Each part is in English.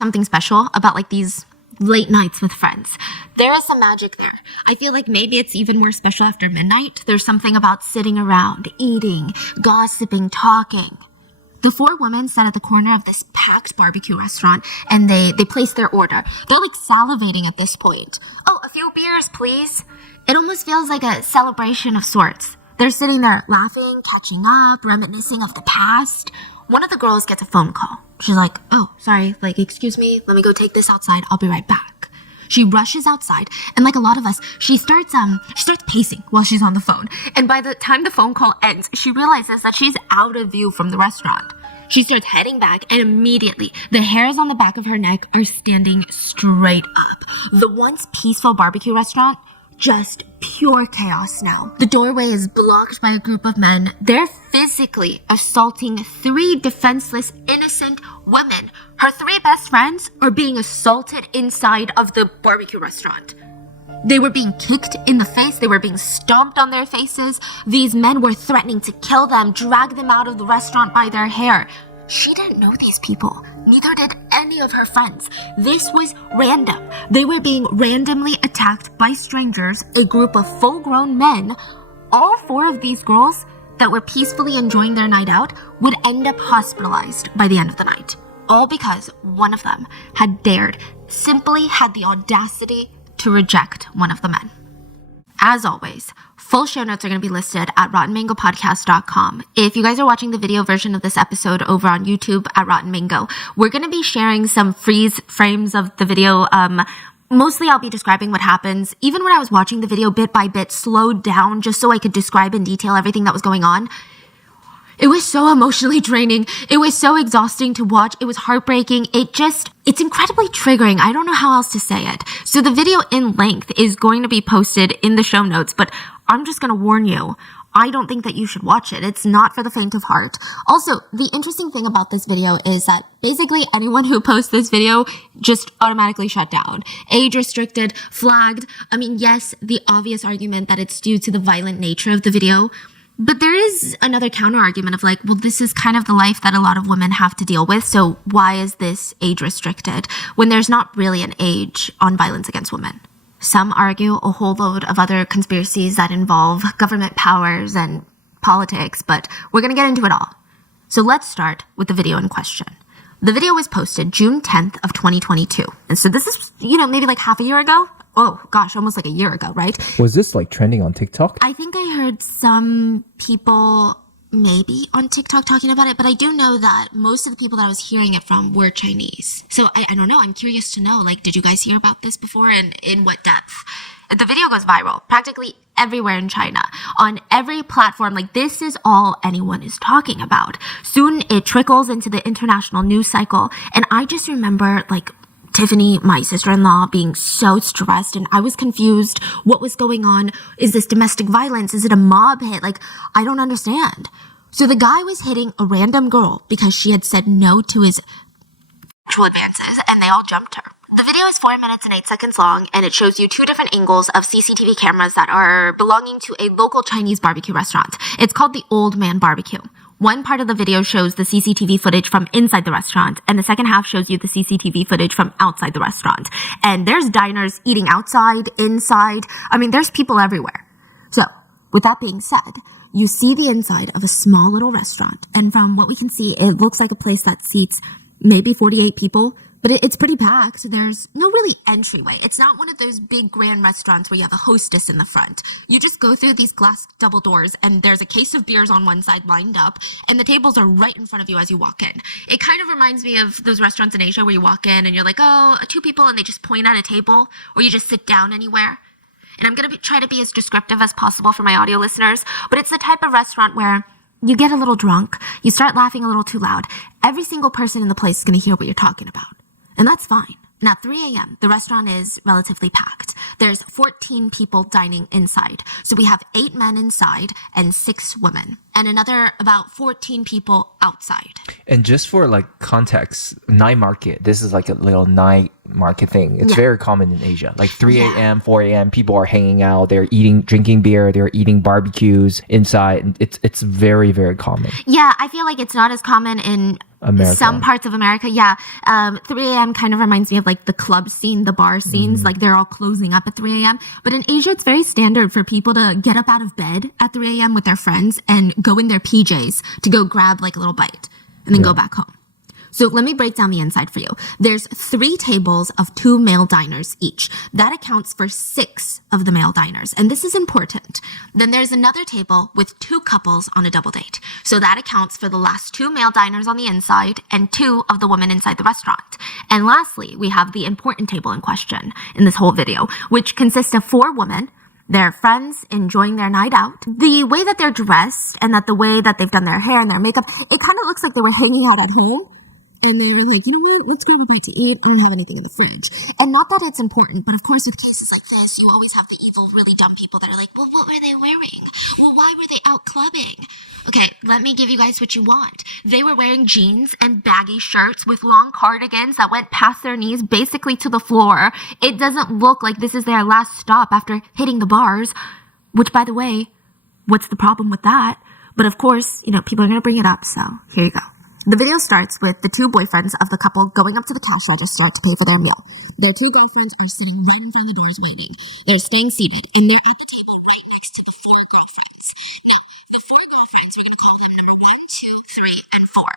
something special about like these late nights with friends. There is some magic there. I feel like maybe it's even more special after midnight. There's something about sitting around, eating, gossiping, talking. The four women sat at the corner of this packed barbecue restaurant and they placed their order. They're like salivating at this point. Oh, a few beers, please. It almost feels like a celebration of sorts. They're sitting there laughing, catching up, reminiscing of the past. One of the girls gets a phone call. She's like, oh, sorry, like, excuse me, let me go take this outside. I'll be right back. She rushes outside, and like a lot of us, she starts pacing while she's on the phone. And by the time the phone call ends, she realizes that she's out of view from the restaurant. She starts heading back, and immediately, the hairs on the back of her neck are standing straight up. The once peaceful barbecue restaurant, just pure chaos now. The doorway is blocked by a group of men. They're physically assaulting three defenseless, innocent women. Her three best friends are being assaulted inside of the barbecue restaurant. They were being kicked in the face. They were being stomped on their faces. These men were threatening to kill them, drag them out of the restaurant by their hair. She didn't know these people. Neither did any of her friends. This was random. They were being randomly attacked by strangers, a group of full-grown men. All four of these girls that were peacefully enjoying their night out would end up hospitalized by the end of the night. All because one of them simply had the audacity to reject one of the men. As always, full show notes are going to be listed at rottenmangopodcast.com. If you guys are watching the video version of this episode over on YouTube at Rotten Mango, we're going to be sharing some freeze frames of the video. Mostly I'll be describing what happens. Even when I was watching the video bit by bit, slowed down just so I could describe in detail everything that was going on. It was so emotionally draining. It was so exhausting to watch. It was heartbreaking. It's incredibly triggering. I don't know how else to say it. So the video in length is going to be posted in the show notes, but I'm just going to warn you. I don't think that you should watch it. It's not for the faint of heart. Also, the interesting thing about this video is that basically anyone who posts this video just automatically shut down. Age restricted, flagged. I mean, yes, the obvious argument that it's due to the violent nature of the video. But there is another counter argument of like, well, this is kind of the life that a lot of women have to deal with. So why is this age restricted when there's not really an age on violence against women? Some argue a whole load of other conspiracies that involve government powers and politics, but we're going to get into it all. So let's start with the video in question. The video was posted June 10th of 2022. And so this is, maybe like half a year ago. Oh gosh, almost like a year ago, right? Was this like trending on TikTok? I think I heard some people maybe on TikTok talking about it, but I do know that most of the people that I was hearing it from were Chinese. So I don't know. I'm curious to know, like, did you guys hear about this before and in what depth? The video goes viral practically everywhere in China, on every platform. Like, this is all anyone is talking about. Soon it trickles into the international news cycle. And I just remember, like, Tiffany, my sister-in-law, being so stressed, and I was confused. What was going on? Is this domestic violence? Is it a mob hit? Like, I don't understand. So the guy was hitting a random girl because she had said no to his sexual advances, and they all jumped her. The video is 4 minutes and 8 seconds long, and it shows you two different angles of CCTV cameras that are belonging to a local Chinese barbecue restaurant. It's called the Old Man Barbecue. One part of the video shows the CCTV footage from inside the restaurant, and the second half shows you the CCTV footage from outside the restaurant. And there's diners eating outside, inside. I mean, there's people everywhere. So, with that being said, you see the inside of a small little restaurant, and from what we can see, it looks like a place that seats maybe 48 people, but it's pretty packed. There's no really entryway. It's not one of those big grand restaurants where you have a hostess in the front. You just go through these glass double doors, and there's a case of beers on one side lined up, and the tables are right in front of you as you walk in. It kind of reminds me of those restaurants in Asia where you walk in and you're like, oh, two people, and they just point at a table, or you just sit down anywhere. And I'm going to try to be as descriptive as possible for my audio listeners, but it's the type of restaurant where you get a little drunk, you start laughing a little too loud. Every single person in the place is going to hear what you're talking about. And that's fine. Now, 3 a.m., the restaurant is relatively packed. There's 14 people dining inside. So we have 8 men inside and 6 women. and another about 14 people outside. And just for like context, night market, this is like a little night market thing. It's very common in Asia. Like 3 a.m., 4 a.m., people are hanging out, they're eating, drinking beer, they're eating barbecues inside. And it's very, very common. Yeah, I feel like it's not as common in some parts of America. 3 a.m. kind of reminds me of like the club scene, the bar scenes, like they're all closing up at 3 a.m. But in Asia, it's very standard for people to get up out of bed at 3 a.m. with their friends and go in their PJs to go grab like a little bite and then go back home. So let me break down the inside for you. There's 3 tables of 2 male diners each. That accounts for 6 of the male diners. And this is important. Then there's another table with 2 couples on a double date. So that accounts for the last 2 male diners on the inside and 2 of the women inside the restaurant. And lastly, we have the important table in question in this whole video, which consists of 4 women. They're friends enjoying their night out. The way that they're dressed and that the way that they've done their hair and their makeup, it kind of looks like they were hanging out at home. And then you're like, you know what, let's grab a bite to eat. I don't have anything in the fridge. And not that it's important, but of course with cases like this, you always have the evil, really dumb people that are like, well, what were they wearing? Well, why were they out clubbing? Okay, let me give you guys what you want. They were wearing jeans and baggy shirts with long cardigans that went past their knees, basically to the floor. It doesn't look like this is their last stop after hitting the bars, which, by the way, what's the problem with that? But of course, you know, people are going to bring it up, so here you go. The video starts with the 2 boyfriends of the couple going up to the cash register to pay for their meal. Their 2 girlfriends are sitting right in front of the doors waiting. They're staying seated, and they're at the table right next to the 4 girlfriends. Now, the 4 girlfriends, we're going to call them number 1, 2, 3, and 4.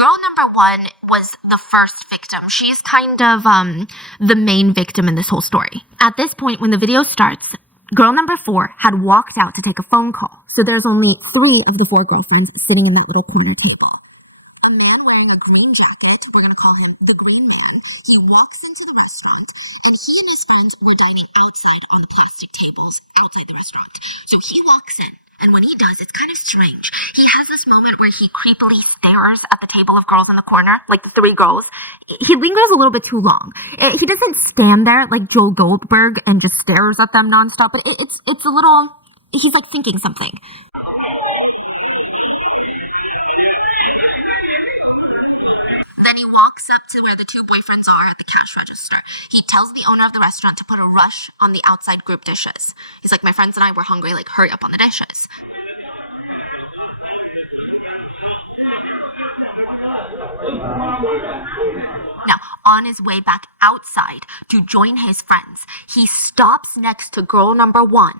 Girl number 1 was the first victim. She's kind of the main victim in this whole story. At this point, when the video starts, girl number 4 had walked out to take a phone call. So there's only 3 of the 4 girlfriends sitting in that little corner table. A man wearing a green jacket, we're going to call him the Green Man, he walks into the restaurant, and he and his friends were dining outside on the plastic tables outside the restaurant. So he walks in, and when he does, it's kind of strange. He has this moment where he creepily stares at the table of girls in the corner, like the 3 girls. He lingers a little bit too long. He doesn't stand there like Joel Goldberg and just stares at them nonstop, but it's a little, he's like thinking something. Then he walks up to where the 2 boyfriends are at the cash register. He tells the owner of the restaurant to put a rush on the outside group dishes. He's like, my friends and I were hungry, like hurry up on the dishes. Now, on his way back outside to join his friends, he stops next to girl number 1,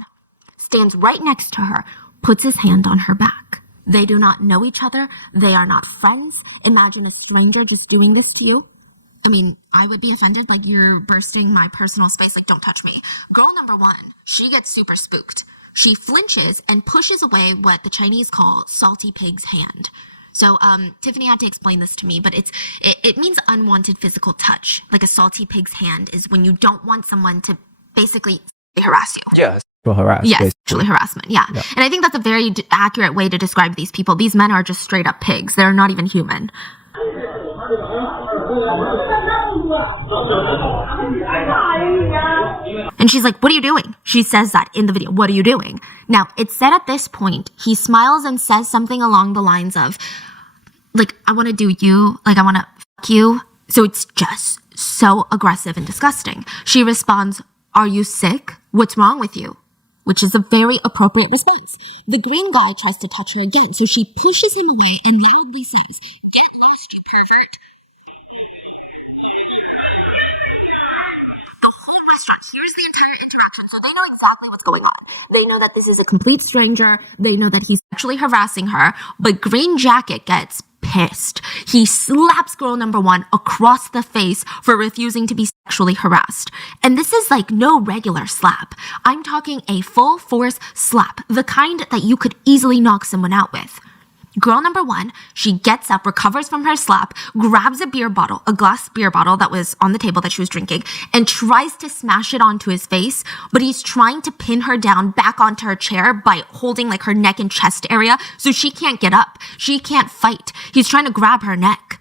stands right next to her, puts his hand on her back. They do not know each other. They are not friends. Imagine a stranger just doing this to you. I mean, I would be offended, like you're bursting my personal space, like don't touch me. Girl number 1, she gets super spooked. She flinches and pushes away what the Chinese call salty pig's hand. So Tiffany had to explain this to me, but it means unwanted physical touch. Like a salty pig's hand is when you don't want someone to basically harass you. Yes. Harass, yes, basically. sexually harassment. Yeah. And I think that's a very accurate way to describe these people. These men are just straight up pigs. They're not even human. And she's like, what are you doing? She says that in the video. What are you doing? Now, it's said at this point, he smiles and says something along the lines of, like, I want to do you. Like, I want to fuck you. So it's just so aggressive and disgusting. She responds, are you sick? What's wrong with you? Which is a very appropriate response. The green guy tries to touch her again, so she pushes him away and loudly says, get lost, you pervert. The whole restaurant hears the entire interaction, so they know exactly what's going on. They know that this is a complete stranger. They know that he's actually harassing her, but Green Jacket gets pissed. He slaps girl number 1 across the face for refusing to be sexually harassed. And this is like no regular slap. I'm talking a full force slap, the kind that you could easily knock someone out with. Girl number 1, she gets up, recovers from her slap, grabs a beer bottle, a glass beer bottle that was on the table that she was drinking, and tries to smash it onto his face, but he's trying to pin her down back onto her chair by holding like her neck and chest area, so she can't get up. She can't fight. He's trying to grab her neck.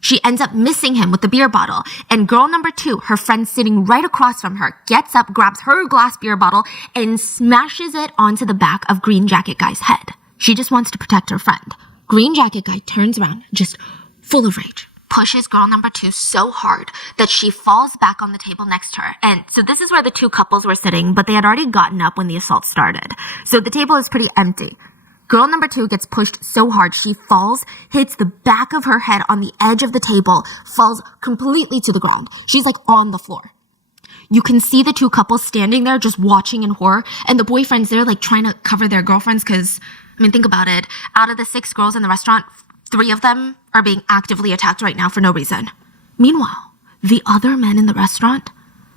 She ends up missing him with the beer bottle, and girl number 2, her friend sitting right across from her, gets up, grabs her glass beer bottle, and smashes it onto the back of Green Jacket Guy's head. She just wants to protect her friend. Green jacket guy turns around, just full of rage, pushes girl number 2 so hard that she falls back on the table next to her. And so this is where the 2 couples were sitting, but they had already gotten up when the assault started. So the table is pretty empty. Girl number 2 gets pushed so hard she falls, hits the back of her head on the edge of the table, falls completely to the ground. She's like on the floor. You can see the 2 couples standing there just watching in horror, and the boyfriends, they're like trying to cover their girlfriends because, I mean, think about it. Out of the 6 girls in the restaurant, 3 of them are being actively attacked right now for no reason. Meanwhile, the other men in the restaurant,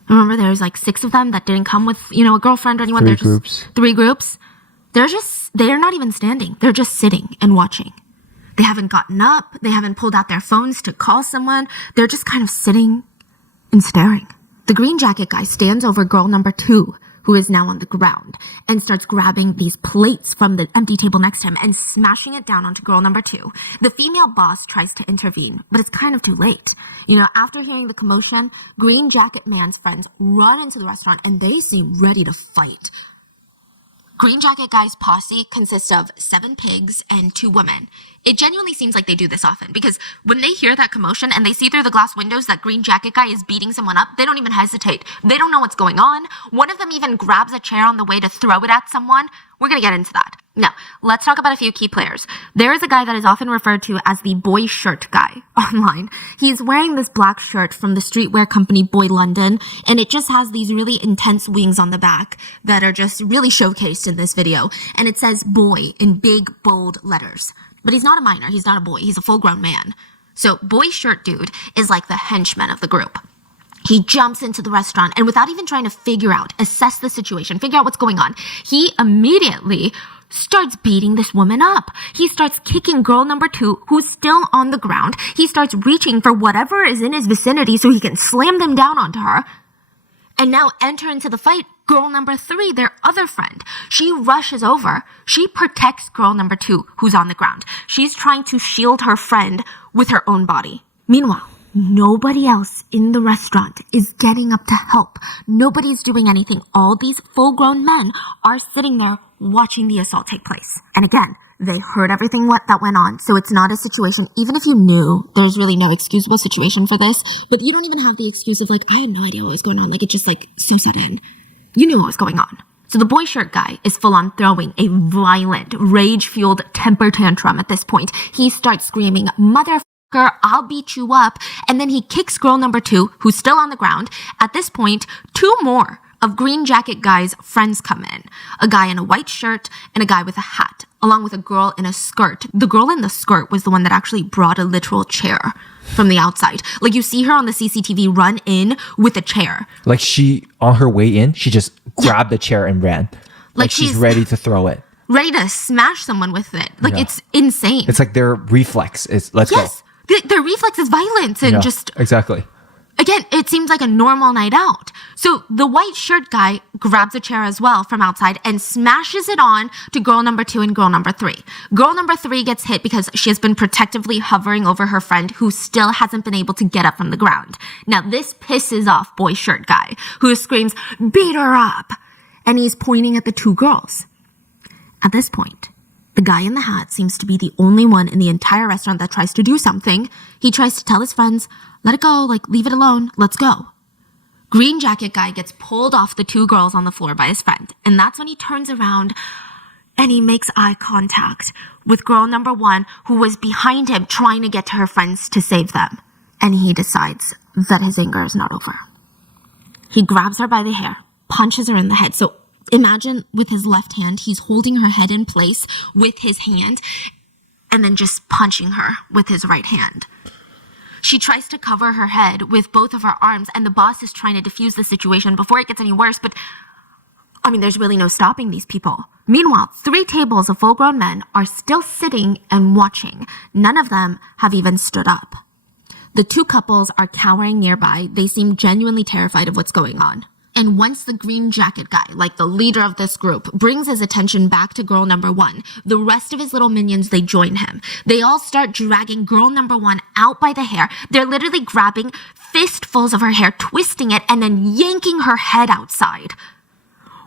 remember there's like 6 of them that didn't come with, a girlfriend or anyone. 3 groups. 3 groups. They're not even standing. They're just sitting and watching. They haven't gotten up. They haven't pulled out their phones to call someone. They're just kind of sitting and staring. The green jacket guy stands over girl number 2, who is now on the ground, and starts grabbing these plates from the empty table next to him and smashing it down onto girl number 2. The female boss tries to intervene, but it's kind of too late. After hearing the commotion, green jacket man's friends run into the restaurant and they seem ready to fight. Green jacket guy's posse consists of 7 pigs and 2 women. It genuinely seems like they do this often because when they hear that commotion and they see through the glass windows that green jacket guy is beating someone up, they don't even hesitate. They don't know what's going on. One of them even grabs a chair on the way to throw it at someone. We're going to get into that. Now, let's talk about a few key players. There is a guy that is often referred to as the boy shirt guy online. He's wearing this black shirt from the streetwear company Boy London, and it just has these really intense wings on the back that are just really showcased in this video. And it says boy in big, bold letters. But he's not a minor. He's not a boy. He's a full-grown man. So boy shirt dude is like the henchman of the group. He jumps into the restaurant and without even trying to assess the situation, figure out what's going on, he immediately starts beating this woman up. He starts kicking girl number 2, who's still on the ground. He starts reaching for whatever is in his vicinity so he can slam them down onto her. And now enter into the fight girl number 3, their other friend. She rushes over. She protects girl number 2, who's on the ground. She's trying to shield her friend with her own body. Meanwhile, nobody else in the restaurant is getting up to help. Nobody's doing anything. All these full-grown men are sitting there watching the assault take place. And again, they heard everything that went on, so it's not a situation, even if you knew, there's really no excusable situation for this, but you don't even have the excuse of I had no idea what was going on. It just so set in. You knew what was going on. So the boy shirt guy is full on throwing a violent, rage-fueled temper tantrum at this point. He starts screaming, "Mother I'll beat you up." And then he kicks girl number 2, who's still on the ground. At this point, 2 more of green jacket guy's friends come in. A guy in a white shirt and a guy with a hat, along with a girl in a skirt. The girl in the skirt was the one that actually brought a literal chair from the outside. You see her on the CCTV run in with a chair. She, on her way in, she just grabbed the chair and ran. She's ready to throw it. Ready to smash someone with it. It's insane. It's their reflex is, let's go. Their reflex is violence and just... Exactly. Again, it seems like a normal night out. So the white shirt guy grabs a chair as well from outside and smashes it on to girl number 2 and girl number 3. Girl number 3 gets hit because she has been protectively hovering over her friend who still hasn't been able to get up from the ground. Now this pisses off boy shirt guy who screams, "Beat her up!" And he's pointing at the 2 girls. At this point, the guy in the hat seems to be the only one in the entire restaurant that tries to do something. He tries to tell his friends, let it go, leave it alone, let's go. Green jacket guy gets pulled off the 2 girls on the floor by his friend. And that's when he turns around and he makes eye contact with girl number 1, who was behind him trying to get to her friends to save them. And he decides that his anger is not over. He grabs her by the hair, punches her in the head. So imagine with his left hand, he's holding her head in place with his hand and then just punching her with his right hand. She tries to cover her head with both of her arms, and the boss is trying to defuse the situation before it gets any worse, but there's really no stopping these people. Meanwhile, 3 tables of full-grown men are still sitting and watching. None of them have even stood up. The 2 couples are cowering nearby. They seem genuinely terrified of what's going on. And once the green jacket guy, the leader of this group, brings his attention back to girl number 1, the rest of his little minions, they join him. They all start dragging girl number 1 out by the hair. They're literally grabbing fistfuls of her hair, twisting it, and then yanking her head outside.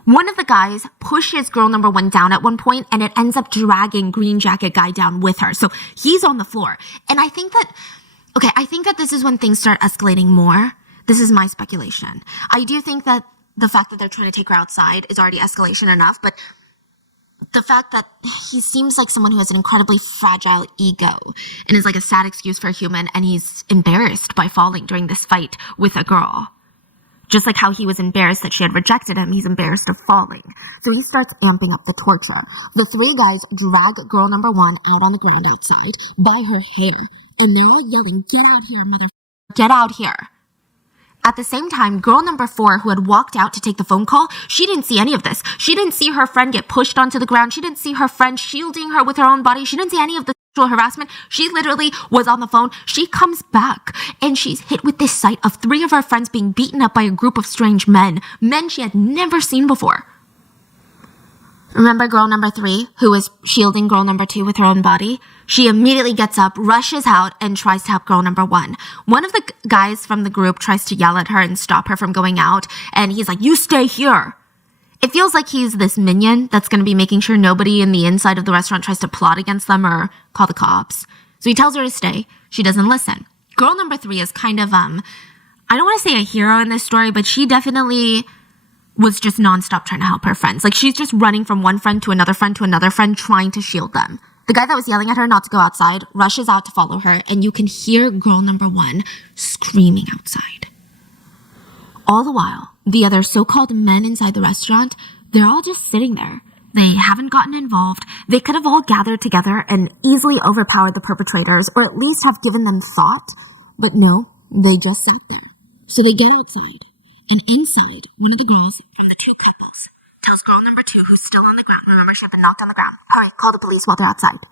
One of the guys pushes girl number 1 down at one point, and it ends up dragging green jacket guy down with her. So he's on the floor. And I think that this is when things start escalating more. This is my speculation. I do think that the fact that they're trying to take her outside is already escalation enough, but the fact that he seems like someone who has an incredibly fragile ego and is like a sad excuse for a human, and he's embarrassed by falling during this fight with a girl. Just like how he was embarrassed that she had rejected him, he's embarrassed of falling. So he starts amping up the torture. The 3 guys drag girl number 1 out on the ground outside by her hair, and they're all yelling, "Get out here, get out here." At the same time, girl number 4, who had walked out to take the phone call, she didn't see any of this. She didn't see her friend get pushed onto the ground. She didn't see her friend shielding her with her own body. She didn't see any of the sexual harassment. She literally was on the phone. She comes back, and she's hit with this sight of 3 of her friends being beaten up by a group of strange men she had never seen before. Remember girl number 3, who was shielding girl number 2 with her own body? She immediately gets up, rushes out, and tries to help girl number 1. One of the guys from the group tries to yell at her and stop her from going out, and he's like, "You stay here." It feels like he's this minion that's going to be making sure nobody in the inside of the restaurant tries to plot against them or call the cops. So he tells her to stay. She doesn't listen. Girl number 3 is kind of, I don't want to say a hero in this story, but she definitely was just nonstop trying to help her friends. Like, she's just running from one friend to another friend to another friend, trying to shield them. The guy that was yelling at her not to go outside rushes out to follow her, and you can hear girl number 1 screaming outside. All the while, the other so-called men inside the restaurant, they're all just sitting there. They haven't gotten involved. They could have all gathered together and easily overpowered the perpetrators, or at least have given them thought. But no, they just sat there. So they get outside. And inside, one of the girls from the 2 couples tells girl number 2, who's still on the ground, remember she had been knocked on the ground, "Hurry, call the police while they're outside."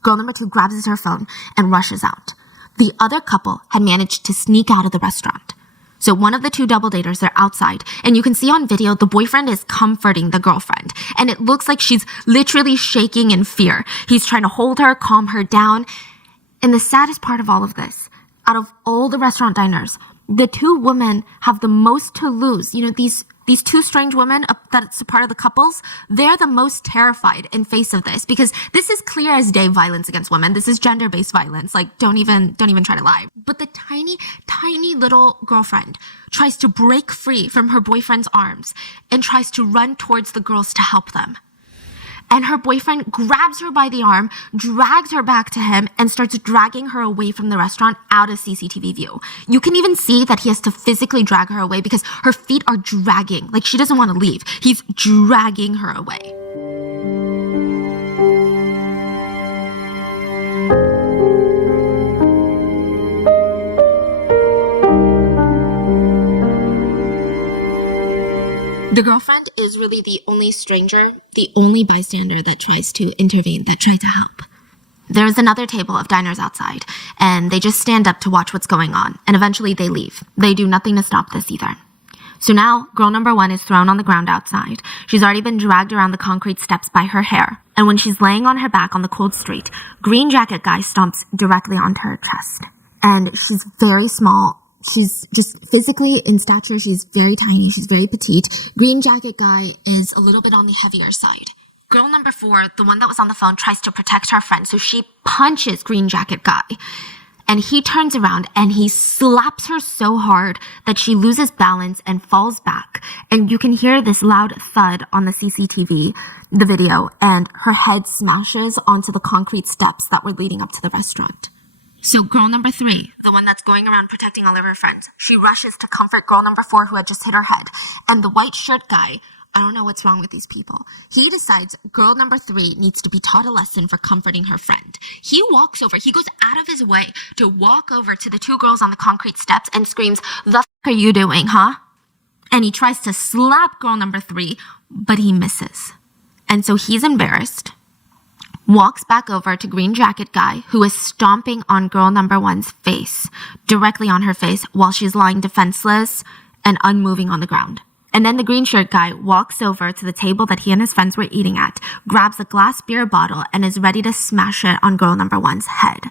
Girl number 2 grabs her phone and rushes out. The other couple had managed to sneak out of the restaurant. So one of the 2 double daters, they're outside, and you can see on video the boyfriend is comforting the girlfriend, and it looks like she's literally shaking in fear. He's trying to hold her, calm her down. And the saddest part of all of this, out of all the restaurant diners, the 2 women have the most to lose. You know, these 2 strange women that's a part of the couples, they're the most terrified in face of this, because this is clear as day violence against women. This is gender-based violence. Like, don't even try to lie. But the tiny little girlfriend tries to break free from her boyfriend's arms and tries to run towards the girls to help them. And her boyfriend grabs her by the arm, drags her back to him, and starts dragging her away from the restaurant out of CCTV view. You can even see that he has to physically drag her away because her feet are dragging. Like, she doesn't want to leave. He's dragging her away. The girlfriend is really the only stranger, the only bystander that tries to intervene, that tries to help. There's another table of diners outside, and they just stand up to watch what's going on, and eventually they leave. They do nothing to stop this either. So now, girl number 1 is thrown on the ground outside. She's already been dragged around the concrete steps by her hair, and when she's laying on her back on the cold street, green jacket guy stomps directly onto her chest. And she's very small. She's just physically in stature, she's very tiny, she's very petite. Green jacket guy is a little bit on the heavier side. Girl number 4, the one that was on the phone, tries to protect her friend, so she punches green jacket guy. And he turns around and he slaps her so hard that she loses balance and falls back. And you can hear this loud thud on the CCTV, the video, and her head smashes onto the concrete steps that were leading up to the restaurant. So girl number 3, the one that's going around protecting all of her friends, she rushes to comfort girl number 4 who had just hit her head. And the white shirt guy, I don't know what's wrong with these people. He decides girl number 3 needs to be taught a lesson for comforting her friend. He walks over, he goes out of his way to walk over to the 2 girls on the concrete steps and screams, "The f*** are you doing, huh?" And he tries to slap girl number 3, but he misses. And so he's embarrassed, walks back over to green jacket guy, who is stomping on girl number 1's face, directly on her face, while she's lying defenseless and unmoving on the ground. And then the green shirt guy walks over to the table that he and his friends were eating at, grabs a glass beer bottle, and is ready to smash it on girl number 1's head.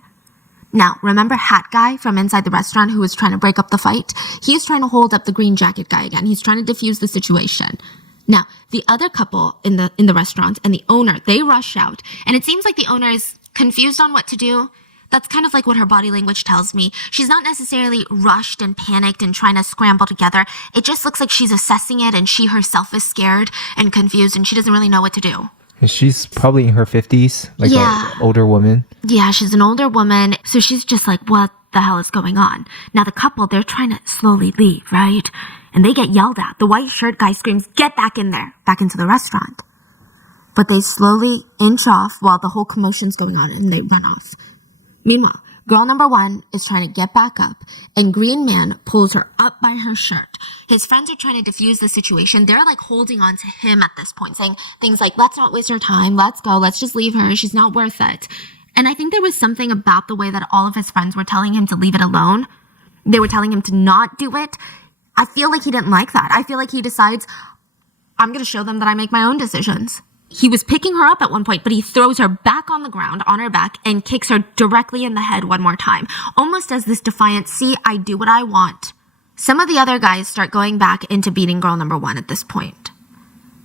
Now, remember Hat Guy from inside the restaurant who was trying to break up the fight? He's trying to hold up the green jacket guy again. He's trying to defuse the situation. Now, the other couple in the restaurant and the owner, they rush out. And it seems like the owner is confused on what to do. That's kind of like what her body language tells me. She's not necessarily rushed and panicked and trying to scramble together. It just looks like she's assessing it, and she herself is scared and confused, and she doesn't really know what to do. And she's probably in her 50s, like Yeah. an older woman. Yeah, she's an older woman, so she's just like, what the hell is going on? Now, the couple, they're trying to slowly leave, right? And they get yelled at. The white shirt guy screams, get back in there, back into the restaurant. But they slowly inch off while the whole commotion's going on, and they run off. Meanwhile, girl number 1 is trying to get back up, and Green Man pulls her up by her shirt. His friends are trying to defuse the situation. They're like holding on to him at this point, saying things like, let's not waste her time, let's go, let's just leave her, she's not worth it. And I think there was something about the way that all of his friends were telling him to leave it alone. They were telling him to not do it. I feel like he didn't like that. I feel like he decides, I'm going to show them that I make my own decisions. He was picking her up at one point, but he throws her back on the ground, on her back, and kicks her directly in the head one more time, almost as this defiant, see, I do what I want. Some of the other guys start going back into beating girl number 1 at this point.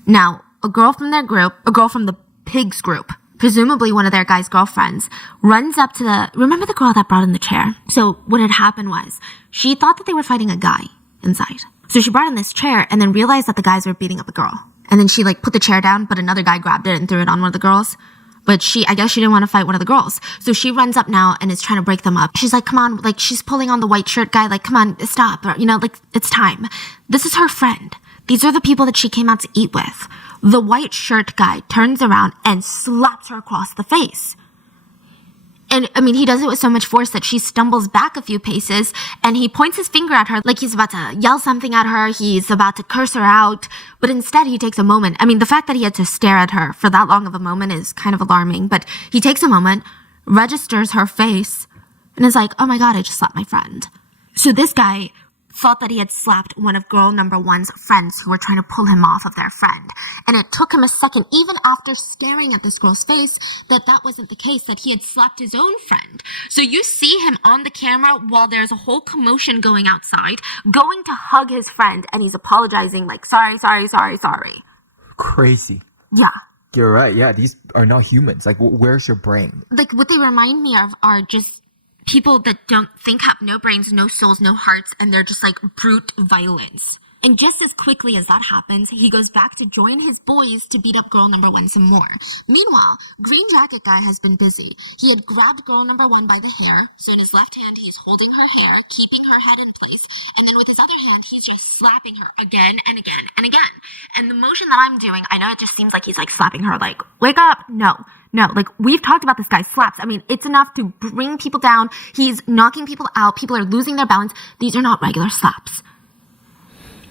Now, a girl from their group, a girl from the pigs group, presumably one of their guys' girlfriends, runs up to remember the girl that brought in the chair? So what had happened was, she thought that they were fighting a guy inside. So she brought in this chair and then realized that the guys were beating up a girl. And then she put the chair down, but another guy grabbed it and threw it on one of the girls. But I guess she didn't want to fight one of the girls. So she runs up now and is trying to break them up. She's like, come on, she's pulling on the white shirt guy, come on, stop. Or, it's time. This is her friend. These are the people that she came out to eat with. The white shirt guy turns around and slaps her across the face. And, he does it with so much force that she stumbles back a few paces, and he points his finger at her like he's about to yell something at her, he's about to curse her out, but instead he takes a moment. The fact that he had to stare at her for that long of a moment is kind of alarming, but he takes a moment, registers her face, and is like, oh my god, I just slapped my friend. So this guy thought that he had slapped one of girl number 1's friends who were trying to pull him off of their friend. And it took him a second, even after staring at this girl's face, that wasn't the case, that he had slapped his own friend. So you see him on the camera while there's a whole commotion going outside, going to hug his friend, and he's apologizing sorry. Crazy. Yeah. You're right. Yeah, these are not humans. Where's your brain? What they remind me of are just people that don't think, have no brains, no souls, no hearts, and they're just brute violence. And just as quickly as that happens, he goes back to join his boys to beat up girl number 1 some more. Meanwhile, Green Jacket Guy has been busy. He had grabbed girl number 1 by the hair, so in his left hand he's holding her hair, keeping her head in place, and then with his other hand he's just slapping her again and again and again. And the motion that I'm doing, I know it just seems like he's slapping her wake up. No, we've talked about this guy's slaps. It's enough to bring people down. He's knocking people out. People are losing their balance. These are not regular slaps.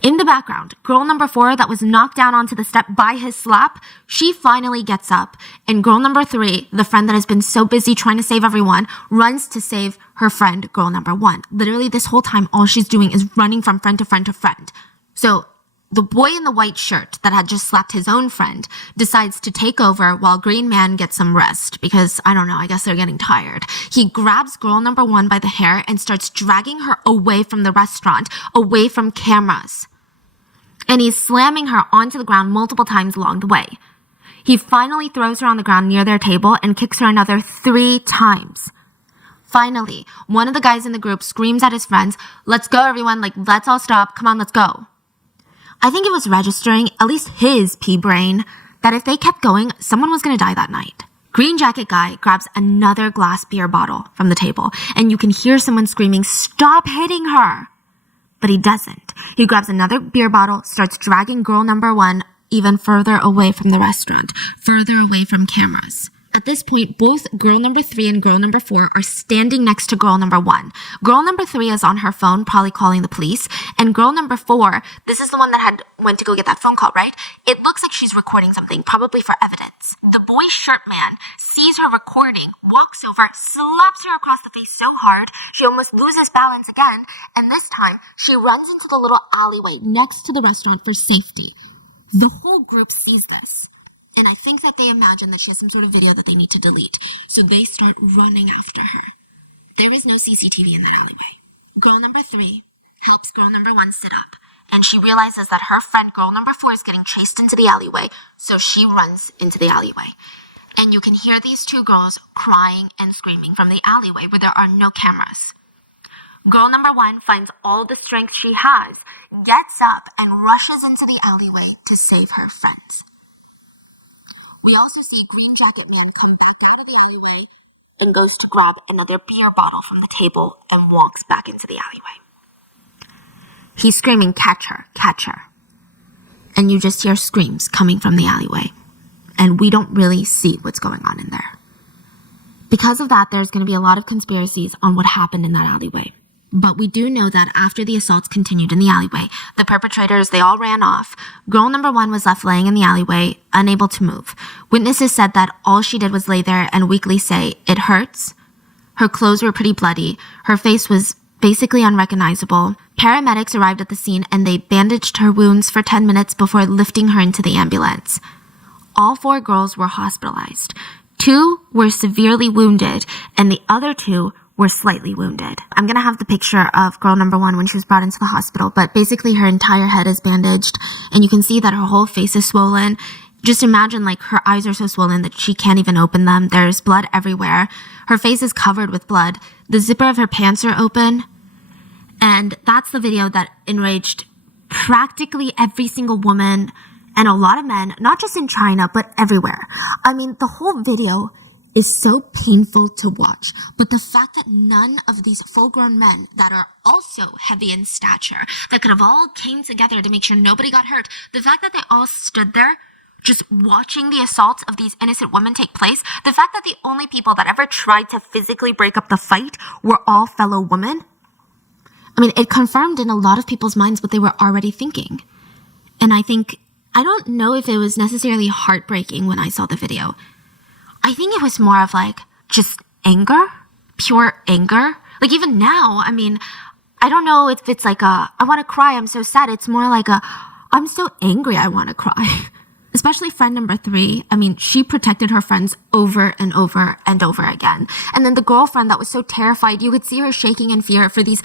In the background, girl number 4 that was knocked down onto the step by his slap, she finally gets up. And girl number 3, the friend that has been so busy trying to save everyone, runs to save her friend, girl number 1. Literally this whole time, all she's doing is running from friend to friend to friend. So the boy in the white shirt that had just slapped his own friend decides to take over while Green Man gets some rest because, I don't know, I guess they're getting tired. He grabs girl number 1 by the hair and starts dragging her away from the restaurant, away from cameras. And he's slamming her onto the ground multiple times along the way. He finally throws her on the ground near their table and kicks her another 3 times. Finally, one of the guys in the group screams at his friends, let's go everyone, let's all stop, come on, let's go. I think it was registering, at least his pea brain, that if they kept going, someone was going to die that night. Green Jacket Guy grabs another glass beer bottle from the table, and you can hear someone screaming, stop hitting her! But he doesn't. He grabs another beer bottle, starts dragging girl number 1 even further away from the restaurant, further away from cameras. At this point, both girl number 3 and girl number 4 are standing next to girl number 1. Girl number 3 is on her phone, probably calling the police, and girl number 4, this is the one that went to go get that phone call, right? It looks like she's recording something, probably for evidence. The boy shirt man sees her recording, walks over, slaps her across the face so hard, she almost loses balance again, and this time, she runs into the little alleyway next to the restaurant for safety. The whole group sees this. And I think that they imagine that she has some sort of video that they need to delete. So they start running after her. There is no CCTV in that alleyway. Girl number 3 helps girl number 1 sit up. and she realizes that her friend, girl number 4, is getting chased into the alleyway, so she runs into the alleyway. And you can hear these 2 girls crying and screaming from the alleyway where there are no cameras. Girl number 1 finds all the strength she has, gets up, and rushes into the alleyway to save her friends. We also see Green Jacket Man come back out of the alleyway and goes to grab another beer bottle from the table and walks back into the alleyway. He's screaming, "Catch her, catch her." And you just hear screams coming from the alleyway. And we don't really see what's going on in there. Because of that, there's going to be a lot of conspiracies on what happened in that alleyway. But we do know that after the assaults continued in the alleyway, the perpetrators, they all ran off. Girl number 1 was left laying in the alleyway, unable to move. Witnesses said that all she did was lay there and weakly say, "It hurts." Her clothes were pretty bloody. Her face was basically unrecognizable. Paramedics arrived at the scene and they bandaged her wounds for 10 minutes before lifting her into the ambulance. All 4 girls were hospitalized. 2 were severely wounded and the other 2 were slightly wounded. I'm going to have the picture of girl number 1 when she was brought into the hospital, but basically her entire head is bandaged and you can see that her whole face is swollen. Just imagine like her eyes are so swollen that she can't even open them. There's blood everywhere. Her face is covered with blood. The zipper of her pants are open. And that's the video that enraged practically every single woman and a lot of men, not just in China, but everywhere. I mean, the whole video is so painful to watch. But the fact that none of these full-grown men that are also heavy in stature, that could have all came together to make sure nobody got hurt, the fact that they all stood there just watching the assaults of these innocent women take place, the fact that the only people that ever tried to physically break up the fight were all fellow women, I mean, it confirmed in a lot of people's minds what they were already thinking. And I don't know if it was necessarily heartbreaking when I saw the video. I think it was more of like just anger, pure anger. Like even now, I mean, I don't know if it's like I want to cry, I'm so sad. It's more like I'm so angry, I want to cry. Especially friend number 3. I mean, she protected her friends over and over and over again. And then the girlfriend that was so terrified, you could see her shaking in fear for these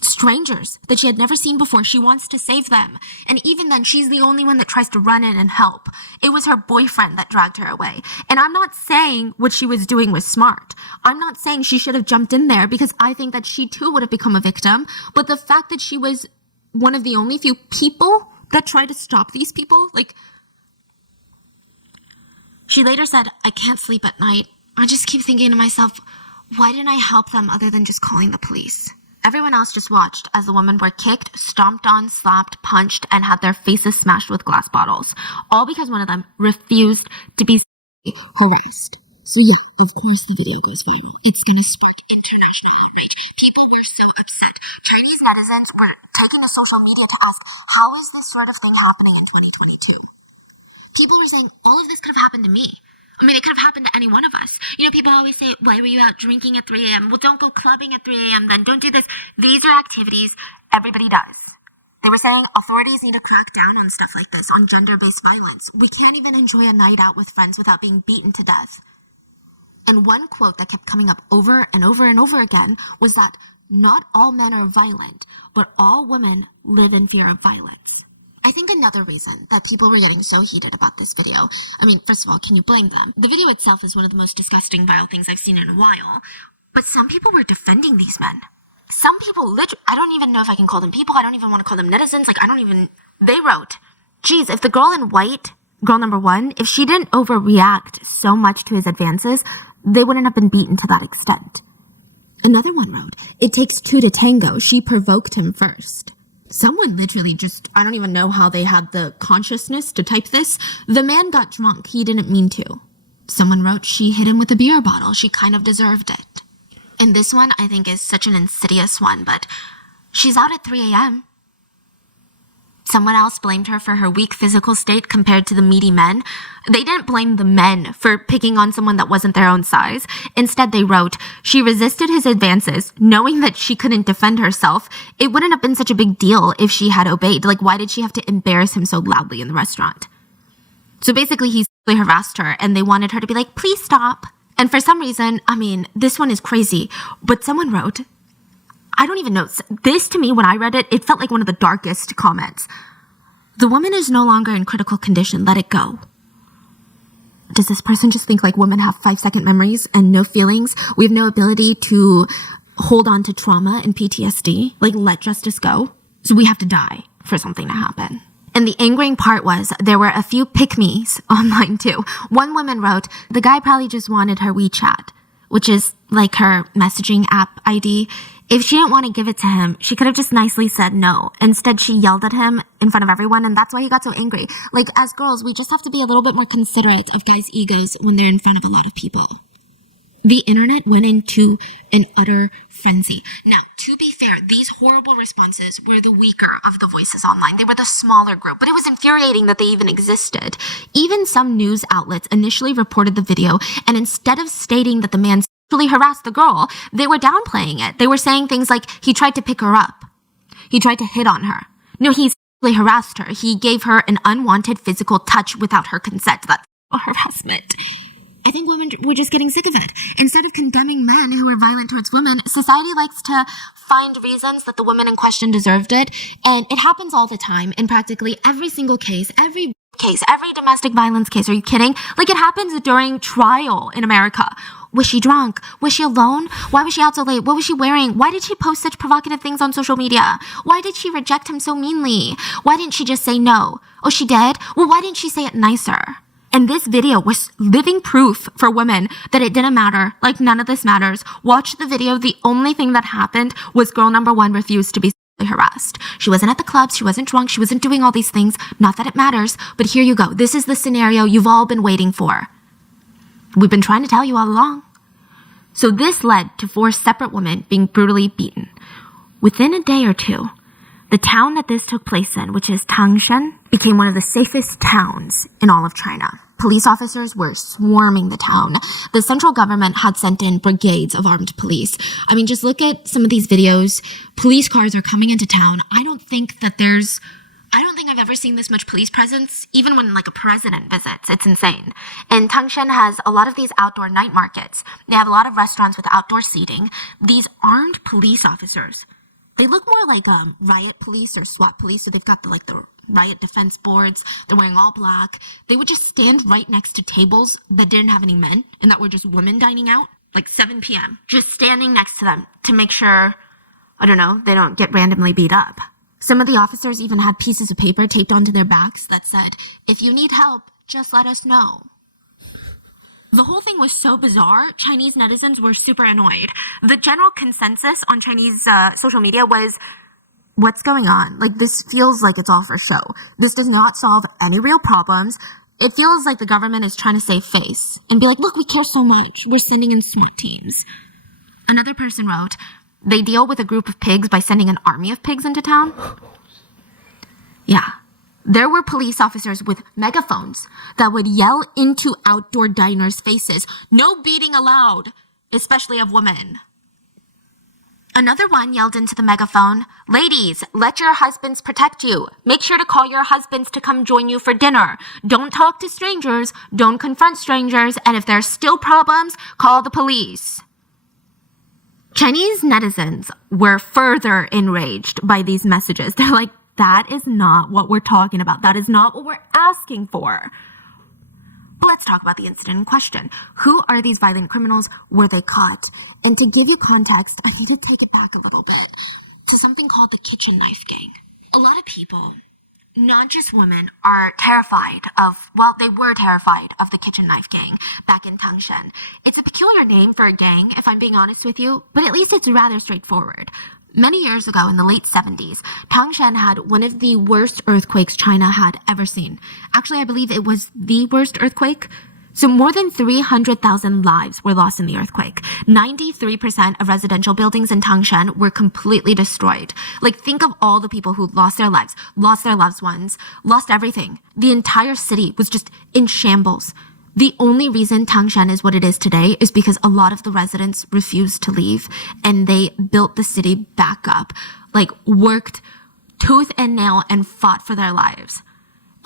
strangers that she had never seen before. She wants to save them. And even then, she's the only one that tries to run in and help. It was her boyfriend that dragged her away. And I'm not saying what she was doing was smart. I'm not saying she should have jumped in there because I think that she too would have become a victim. But the fact that she was one of the only few people that tried to stop these people, like, she later said, "I can't sleep at night. I just keep thinking to myself, why didn't I help them other than just calling the police?" Everyone else just watched as the women were kicked, stomped on, slapped, punched, and had their faces smashed with glass bottles. All because one of them refused to be harassed. So yeah, of course the video goes viral. It's gonna spark international outrage. People were so upset. Chinese netizens were taking to social media to ask, how is this sort of thing happening in 2022? People were saying, all of this could have happened to me. I mean, it could have happened to any one of us. You know, people always say, why were you out drinking at 3 a.m.? Well, don't go clubbing at 3 a.m. then. Don't do this. These are activities everybody does. They were saying authorities need to crack down on stuff like this, on gender-based violence. We can't even enjoy a night out with friends without being beaten to death. And one quote that kept coming up over and over and over again was that not all men are violent, but all women live in fear of violence. I think another reason that people were getting so heated about this video, I mean, first of all, can you blame them? The video itself is one of the most disgusting, vile things I've seen in a while, but some people were defending these men. Some people literally, I don't even know if I can call them people, I don't even want to call them netizens, they wrote, geez, if the girl in white, girl number 1, if she didn't overreact so much to his advances, they wouldn't have been beaten to that extent. Another one wrote, it takes 2 to tango, she provoked him first. Someone literally just, I don't even know how they had the consciousness to type this. The man got drunk. He didn't mean to. Someone wrote, she hit him with a beer bottle. She kind of deserved it. And this one, I think, is such an insidious one, but she's out at 3 a.m. Someone else blamed her for her weak physical state compared to the meaty men. They didn't blame the men for picking on someone that wasn't their own size. Instead, they wrote, she resisted his advances, knowing that she couldn't defend herself. It wouldn't have been such a big deal if she had obeyed. Like, why did she have to embarrass him so loudly in the restaurant? So basically, he harassed her, and they wanted her to be like, please stop. And for some reason, I mean, this one is crazy, but someone wrote, I don't even know. This, to me, when I read it, it felt like one of the darkest comments. The woman is no longer in critical condition. Let it go. Does this person just think like women have 5-second memories and no feelings? We have no ability to hold on to trauma and PTSD? Like, let justice go? So we have to die for something to happen. And the angering part was there were a few pick-me's online too. One woman wrote, the guy probably just wanted her WeChat, which is like her messaging app ID. If she didn't want to give it to him, she could have just nicely said no. Instead, she yelled at him in front of everyone, and that's why he got so angry. Like, as girls, we just have to be a little bit more considerate of guys' egos when they're in front of a lot of people. The internet went into an utter frenzy. Now, to be fair, these horrible responses were the weaker of the voices online. They were the smaller group, but it was infuriating that they even existed. Even some news outlets initially reported the video, and instead of stating that the man sexually harassed the girl, they were downplaying it. They were saying things like, he tried to pick her up. He tried to hit on her. No, he sexually harassed her. He gave her an unwanted physical touch without her consent. That's harassment. I think women were just getting sick of it. Instead of condemning men who were violent towards women, society likes to find reasons that the woman in question deserved it. And it happens all the time in practically every single case, every domestic violence case. Are you kidding? Like, it happens during trial in America. Was she drunk? Was she alone? Why was she out so late? What was she wearing? Why did she post such provocative things on social media? Why did she reject him so meanly? Why didn't she just say no? Oh, she did? Well, why didn't she say it nicer? And this video was living proof for women that it didn't matter. Like, none of this matters. Watch the video. The only thing that happened was girl number one refused to be sexually harassed. She wasn't at the clubs. She wasn't drunk. She wasn't doing all these things. Not that it matters, but here you go. This is the scenario you've all been waiting for. We've been trying to tell you all along. So this led to 4 separate women being brutally beaten. Within a day or two, the town that this took place in, which is Tangshan, became one of the safest towns in all of China. Police officers were swarming the town. The central government had sent in brigades of armed police. I mean, just look at some of these videos. Police cars are coming into town. I don't think I've ever seen this much police presence, even when like a president visits. It's insane. And Tangshan has a lot of these outdoor night markets. They have a lot of restaurants with outdoor seating. These armed police officers, they look more like riot police or SWAT police. So they've got the riot defense boards. They're wearing all black. They would just stand right next to tables that didn't have any men and that were just women dining out, like 7 p.m. Just standing next to them to make sure, I don't know, they don't get randomly beat up. Some of the officers even had pieces of paper taped onto their backs that said, if you need help, just let us know. The whole thing was so bizarre, Chinese netizens were super annoyed. The general consensus on Chinese social media was, what's going on? Like, this feels like it's all for show. This does not solve any real problems. It feels like the government is trying to save face and be like, look, we care so much. We're sending in SWAT teams. Another person wrote, they deal with a group of pigs by sending an army of pigs into town. Yeah. There were police officers with megaphones that would yell into outdoor diners' faces, no beating allowed, especially of women. Another one yelled into the megaphone, ladies, let your husbands protect you. Make sure to call your husbands to come join you for dinner. Don't talk to strangers, don't confront strangers, and if there's still problems, call the police. Chinese netizens were further enraged by these messages. They're like, that is not what we're talking about. That is not what we're asking for. But let's talk about the incident in question. Who are these violent criminals? Were they caught? And to give you context, I need to take it back a little bit to something called the kitchen knife gang. A lot of people, not just women, are terrified of, they were terrified of the kitchen knife gang back in Tangshan. It's a peculiar name for a gang, if I'm being honest with you, but at least it's rather straightforward. Many years ago, in the late 70s, Tangshan had one of the worst earthquakes China had ever seen. Actually, I believe it was the worst earthquake. So more than 300,000 lives were lost in the earthquake. 93% of residential buildings in Tangshan were completely destroyed. Like, think of all the people who lost their lives, lost their loved ones, lost everything. The entire city was just in shambles. The only reason Tangshan is what it is today is because a lot of the residents refused to leave, and they built the city back up, like worked tooth and nail and fought for their lives.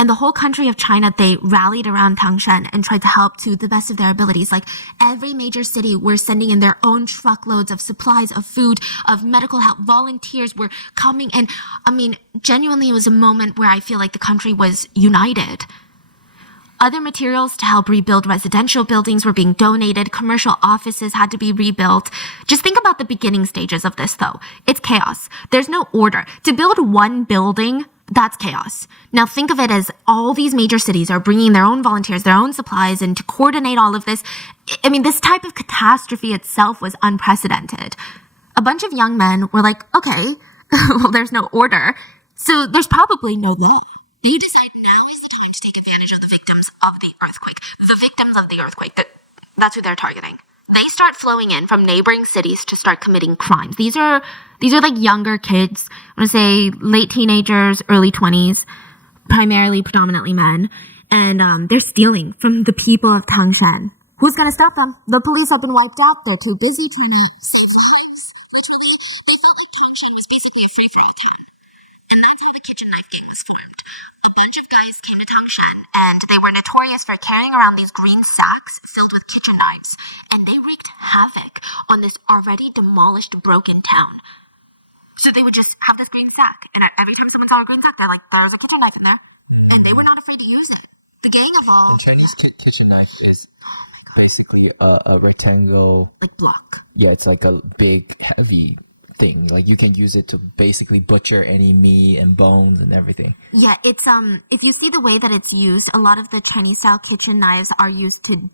And the whole country of China, they rallied around Tangshan and tried to help to the best of their abilities. Like every major city were sending in their own truckloads of supplies, of food, of medical help. Volunteers were coming. And I mean, genuinely, it was a moment where I feel like the country was united. Other materials to help rebuild residential buildings were being donated. Commercial offices had to be rebuilt. Just think about the beginning stages of this, though. It's chaos. There's no order. To build one building, that's chaos. Now think of it as all these major cities are bringing their own volunteers, their own supplies, and to coordinate all of this, I mean, this type of catastrophe itself was unprecedented. A bunch of young men were like, okay, well, there's no order, so there's probably no law. They decide now is the time to take advantage of the victims of the earthquake. The victims of the earthquake, that's who they're targeting. They start flowing in from neighboring cities to start committing crimes. These are like younger kids. I want to say late teenagers, early 20s, primarily, predominantly men. And they're stealing from the people of Tangshan. Who's going to stop them? The police have been wiped out. They're too busy trying to save lives. Literally, they felt like Tangshan was basically a free-for-all town. And that's how the kitchen knife gang was formed. A bunch of guys came to Tangshan, and they were notorious for carrying around these green sacks filled with kitchen knives, and they wreaked havoc on this already demolished, broken town. So they would just have this green sack, and every time someone saw a green sack, they're like, there's a kitchen knife in there, and they were not afraid to use it. The gang evolved. Chinese kitchen knife is basically a rectangle, like block. Yeah, it's like a big, heavy thing. Like you can use it to basically butcher any meat and bones and everything. Yeah, it's if you see the way that it's used, a lot of the Chinese style kitchen knives are used to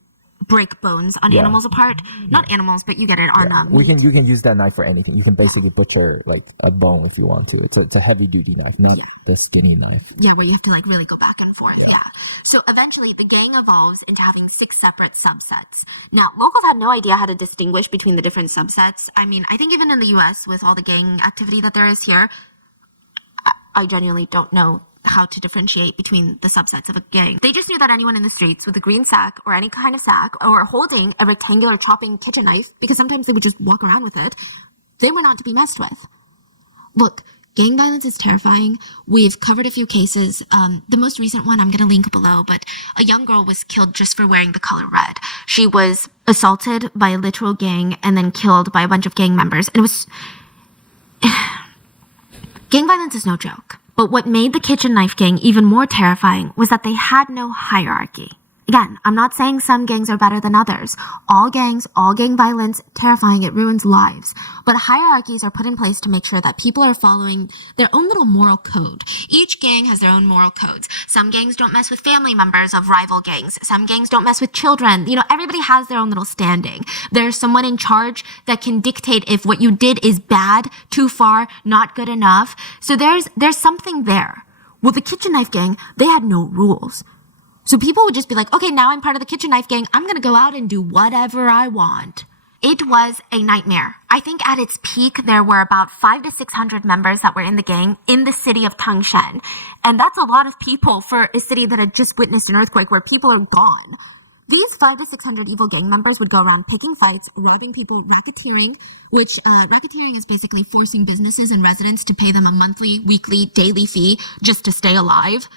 break bones on animals apart. Not animals, but you get it on you can use that knife for anything. You can basically butcher like a bone if you want to. It's a heavy duty knife, not the skinny knife. Yeah, where you have to like really go back and forth. Yeah. So eventually the gang evolves into having 6 separate subsets. Now, locals had no idea how to distinguish between the different subsets. I mean, I think even in the US with all the gang activity that there is here, I genuinely don't know how to differentiate between the subsets of a gang. They just knew that anyone in the streets with a green sack or any kind of sack or holding a rectangular chopping kitchen knife, because sometimes they would just walk around with it, they were not to be messed with. Look, gang violence is terrifying. We've covered a few cases. The most recent one I'm going to link below, but a young girl was killed just for wearing the color red. She was assaulted by a literal gang and then killed by a bunch of gang members. And it was... Gang violence is no joke. But what made the kitchen knife gang even more terrifying was that they had no hierarchy. Again, I'm not saying some gangs are better than others. All gangs, all gang violence, terrifying, it ruins lives. But hierarchies are put in place to make sure that people are following their own little moral code. Each gang has their own moral codes. Some gangs don't mess with family members of rival gangs. Some gangs don't mess with children. You know, everybody has their own little standing. There's someone in charge that can dictate if what you did is bad, too far, not good enough. So there's something there. Well, the kitchen knife gang, they had no rules. So people would just be like, okay, now I'm part of the kitchen knife gang. I'm going to go out and do whatever I want. It was a nightmare. I think at its peak, there were about 500 to 600 members that were in the gang in the city of Tangshan. And that's a lot of people for a city that had just witnessed an earthquake where people are gone. These 500 to 600 evil gang members would go around picking fights, robbing people, racketeering, which racketeering is basically forcing businesses and residents to pay them a monthly, weekly, daily fee just to stay alive.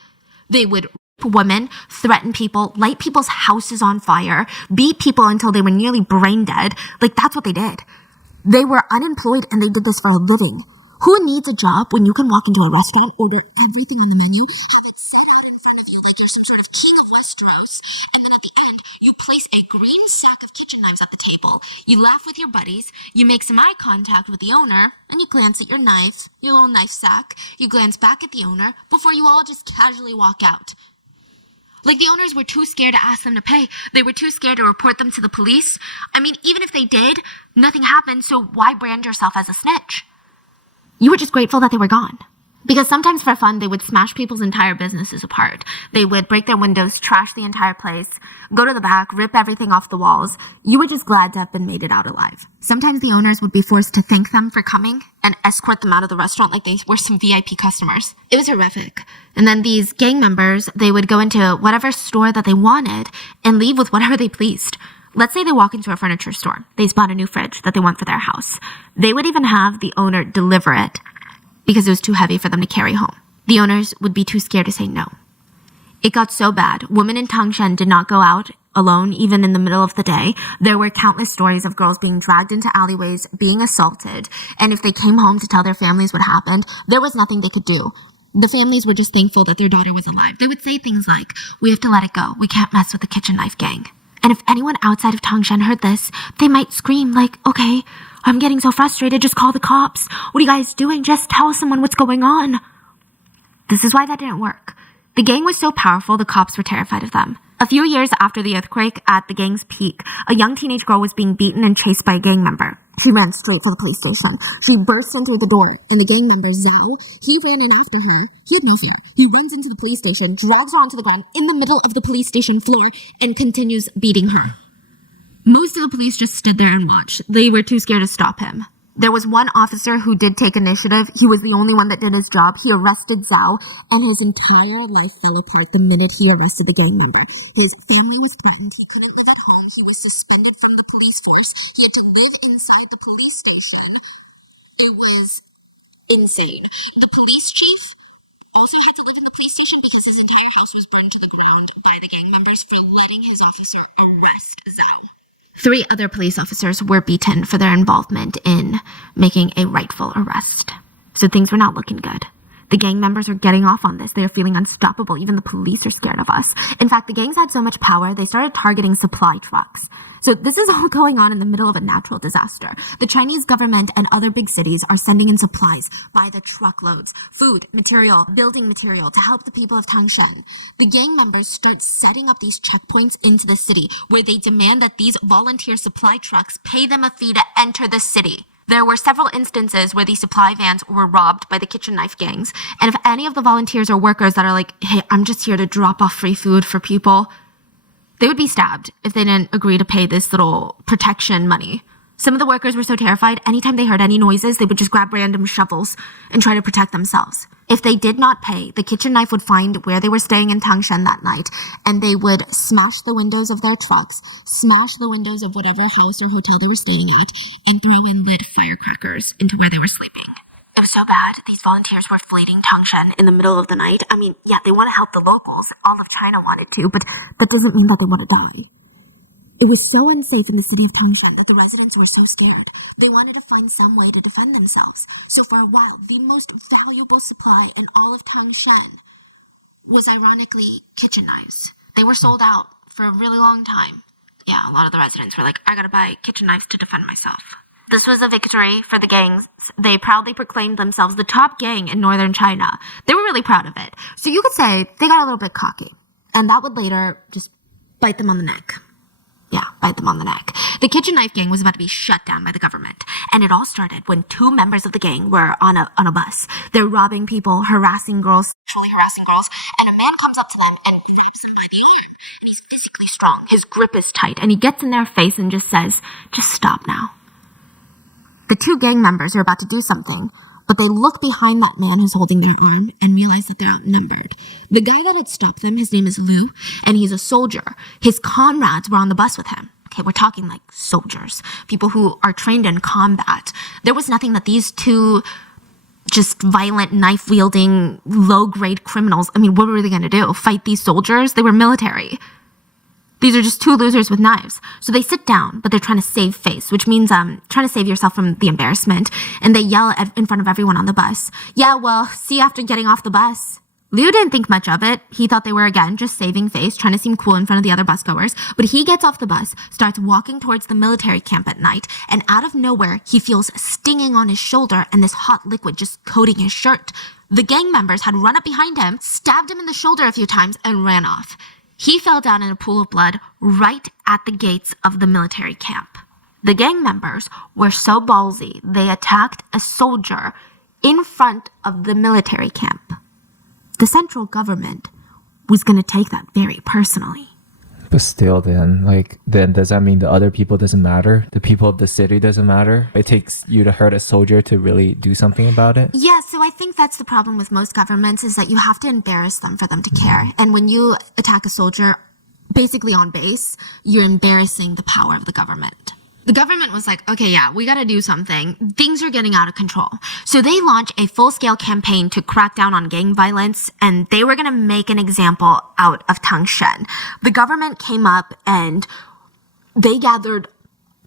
They would women, threaten people, light people's houses on fire, beat people until they were nearly brain dead. Like, that's what they did. They were unemployed and they did this for a living. Who needs a job when you can walk into a restaurant, order everything on the menu, have it set out in front of you like you're some sort of king of Westeros, and then at the end, you place a green sack of kitchen knives at the table, you laugh with your buddies, you make some eye contact with the owner, and you glance at your knife, your little knife sack, you glance back at the owner, before you all just casually walk out. Like, the owners were too scared to ask them to pay. They were too scared to report them to the police. I mean, even if they did, nothing happened, so why brand yourself as a snitch? You were just grateful that they were gone. Because sometimes for fun, they would smash people's entire businesses apart. They would break their windows, trash the entire place, go to the back, rip everything off the walls. You were just glad to have been made it out alive. Sometimes the owners would be forced to thank them for coming and escort them out of the restaurant like they were some VIP customers. It was horrific. And then these gang members, they would go into whatever store that they wanted and leave with whatever they pleased. Let's say they walk into a furniture store. They spot a new fridge that they want for their house. They would even have the owner deliver it because it was too heavy for them to carry home. The owners would be too scared to say no. It got so bad, women in Tangshan did not go out alone, even in the middle of the day. There were countless stories of girls being dragged into alleyways, being assaulted, and if they came home to tell their families what happened, there was nothing they could do. The families were just thankful that their daughter was alive. They would say things like, "We have to let it go. We can't mess with the kitchen knife gang." And if anyone outside of Tangshan heard this, they might scream like, "Okay, I'm getting so frustrated, just call the cops. What are you guys doing? Just tell someone what's going on." This is why that didn't work. The gang was so powerful, the cops were terrified of them. A few years after the earthquake, at the gang's peak, a young teenage girl was being beaten and chased by a gang member. She ran straight for the police station. She burst in through the door, and the gang member, Zhao, he ran in after her. He had no fear. He runs into the police station, drags her onto the ground in the middle of the police station floor, and continues beating her. Most of the police just stood there and watched. They were too scared to stop him. There was one officer who did take initiative. He was the only one that did his job. He arrested Zhao, and his entire life fell apart the minute he arrested the gang member. His family was threatened. He couldn't live at home. He was suspended from the police force. He had to live inside the police station. It was insane. The police chief also had to live in the police station because his entire house was burned to the ground by the gang members for letting his officer arrest Zhao. 3 other police officers were beaten for their involvement in making a rightful arrest. So things were not looking good. The gang members are getting off on this. They are feeling unstoppable. Even the police are scared of us. In fact, the gangs had so much power, they started targeting supply trucks. So this is all going on in the middle of a natural disaster. The Chinese government and other big cities are sending in supplies by the truckloads, food, material, building material to help the people of Tangshan. The gang members start setting up these checkpoints into the city where they demand that these volunteer supply trucks pay them a fee to enter the city. There were several instances where these supply vans were robbed by the kitchen knife gangs. And if any of the volunteers or workers that are like, "Hey, I'm just here to drop off free food for people," they would be stabbed if they didn't agree to pay this little protection money. Some of the workers were so terrified, anytime they heard any noises, they would just grab random shovels and try to protect themselves. If they did not pay, the kitchen knife would find where they were staying in Tangshan that night, and they would smash the windows of their trucks, smash the windows of whatever house or hotel they were staying at, and throw in lit firecrackers into where they were sleeping. It was so bad, these volunteers were fleeing Tangshan in the middle of the night. I mean, yeah, they want to help the locals. All of China wanted to, but that doesn't mean that they want to die. It was so unsafe in the city of Tangshan that the residents were so scared. They wanted to find some way to defend themselves. So for a while, the most valuable supply in all of Tangshan was ironically kitchen knives. They were sold out for a really long time. Yeah, a lot of the residents were like, "I gotta buy kitchen knives to defend myself." This was a victory for the gangs. They proudly proclaimed themselves the top gang in northern China. They were really proud of it. So you could say they got a little bit cocky. And that would later just bite them on the neck. Yeah, bite them on the neck. The kitchen knife gang was about to be shut down by the government. And it all started when 2 members of the gang were on a bus. They're robbing people, harassing girls, sexually harassing girls, and a man comes up to them and grabs them by the arm. And he's physically strong. His grip is tight. And he gets in their face and just says, "Just stop now." The 2 gang members are about to do something, but they look behind that man who's holding their arm and realize that they're outnumbered. The guy that had stopped them, his name is Liu, and he's a soldier. His comrades were on the bus with him. Okay, we're talking like soldiers, people who are trained in combat. There was nothing that these 2 just violent, knife-wielding, low-grade criminals, I mean, what were they going to do? Fight these soldiers? They were military. These are just 2 losers with knives. So they sit down, but they're trying to save face, which means trying to save yourself from the embarrassment. And they yell in front of everyone on the bus, "Yeah, well, see you after getting off the bus." Liu didn't think much of it. He thought they were, again, just saving face, trying to seem cool in front of the other busgoers. But he gets off the bus, starts walking towards the military camp at night, and out of nowhere, he feels stinging on his shoulder and this hot liquid just coating his shirt. The gang members had run up behind him, stabbed him in the shoulder a few times, and ran off. He fell down in a pool of blood right at the gates of the military camp. The gang members were so ballsy, they attacked a soldier in front of the military camp. The central government was going to take that very personally. But still, then does that mean the other people doesn't matter? The people of the city doesn't matter? It takes you to hurt a soldier to really do something about it? Yeah, so I think that's the problem with most governments is that you have to embarrass them for them to care. And when you attack a soldier, basically on base, you're embarrassing the power of the government. The government was like, okay, yeah, we gotta do something. Things are getting out of control. So they launched a full-scale campaign to crack down on gang violence, and they were gonna make an example out of Tangshan. The government came up and they gathered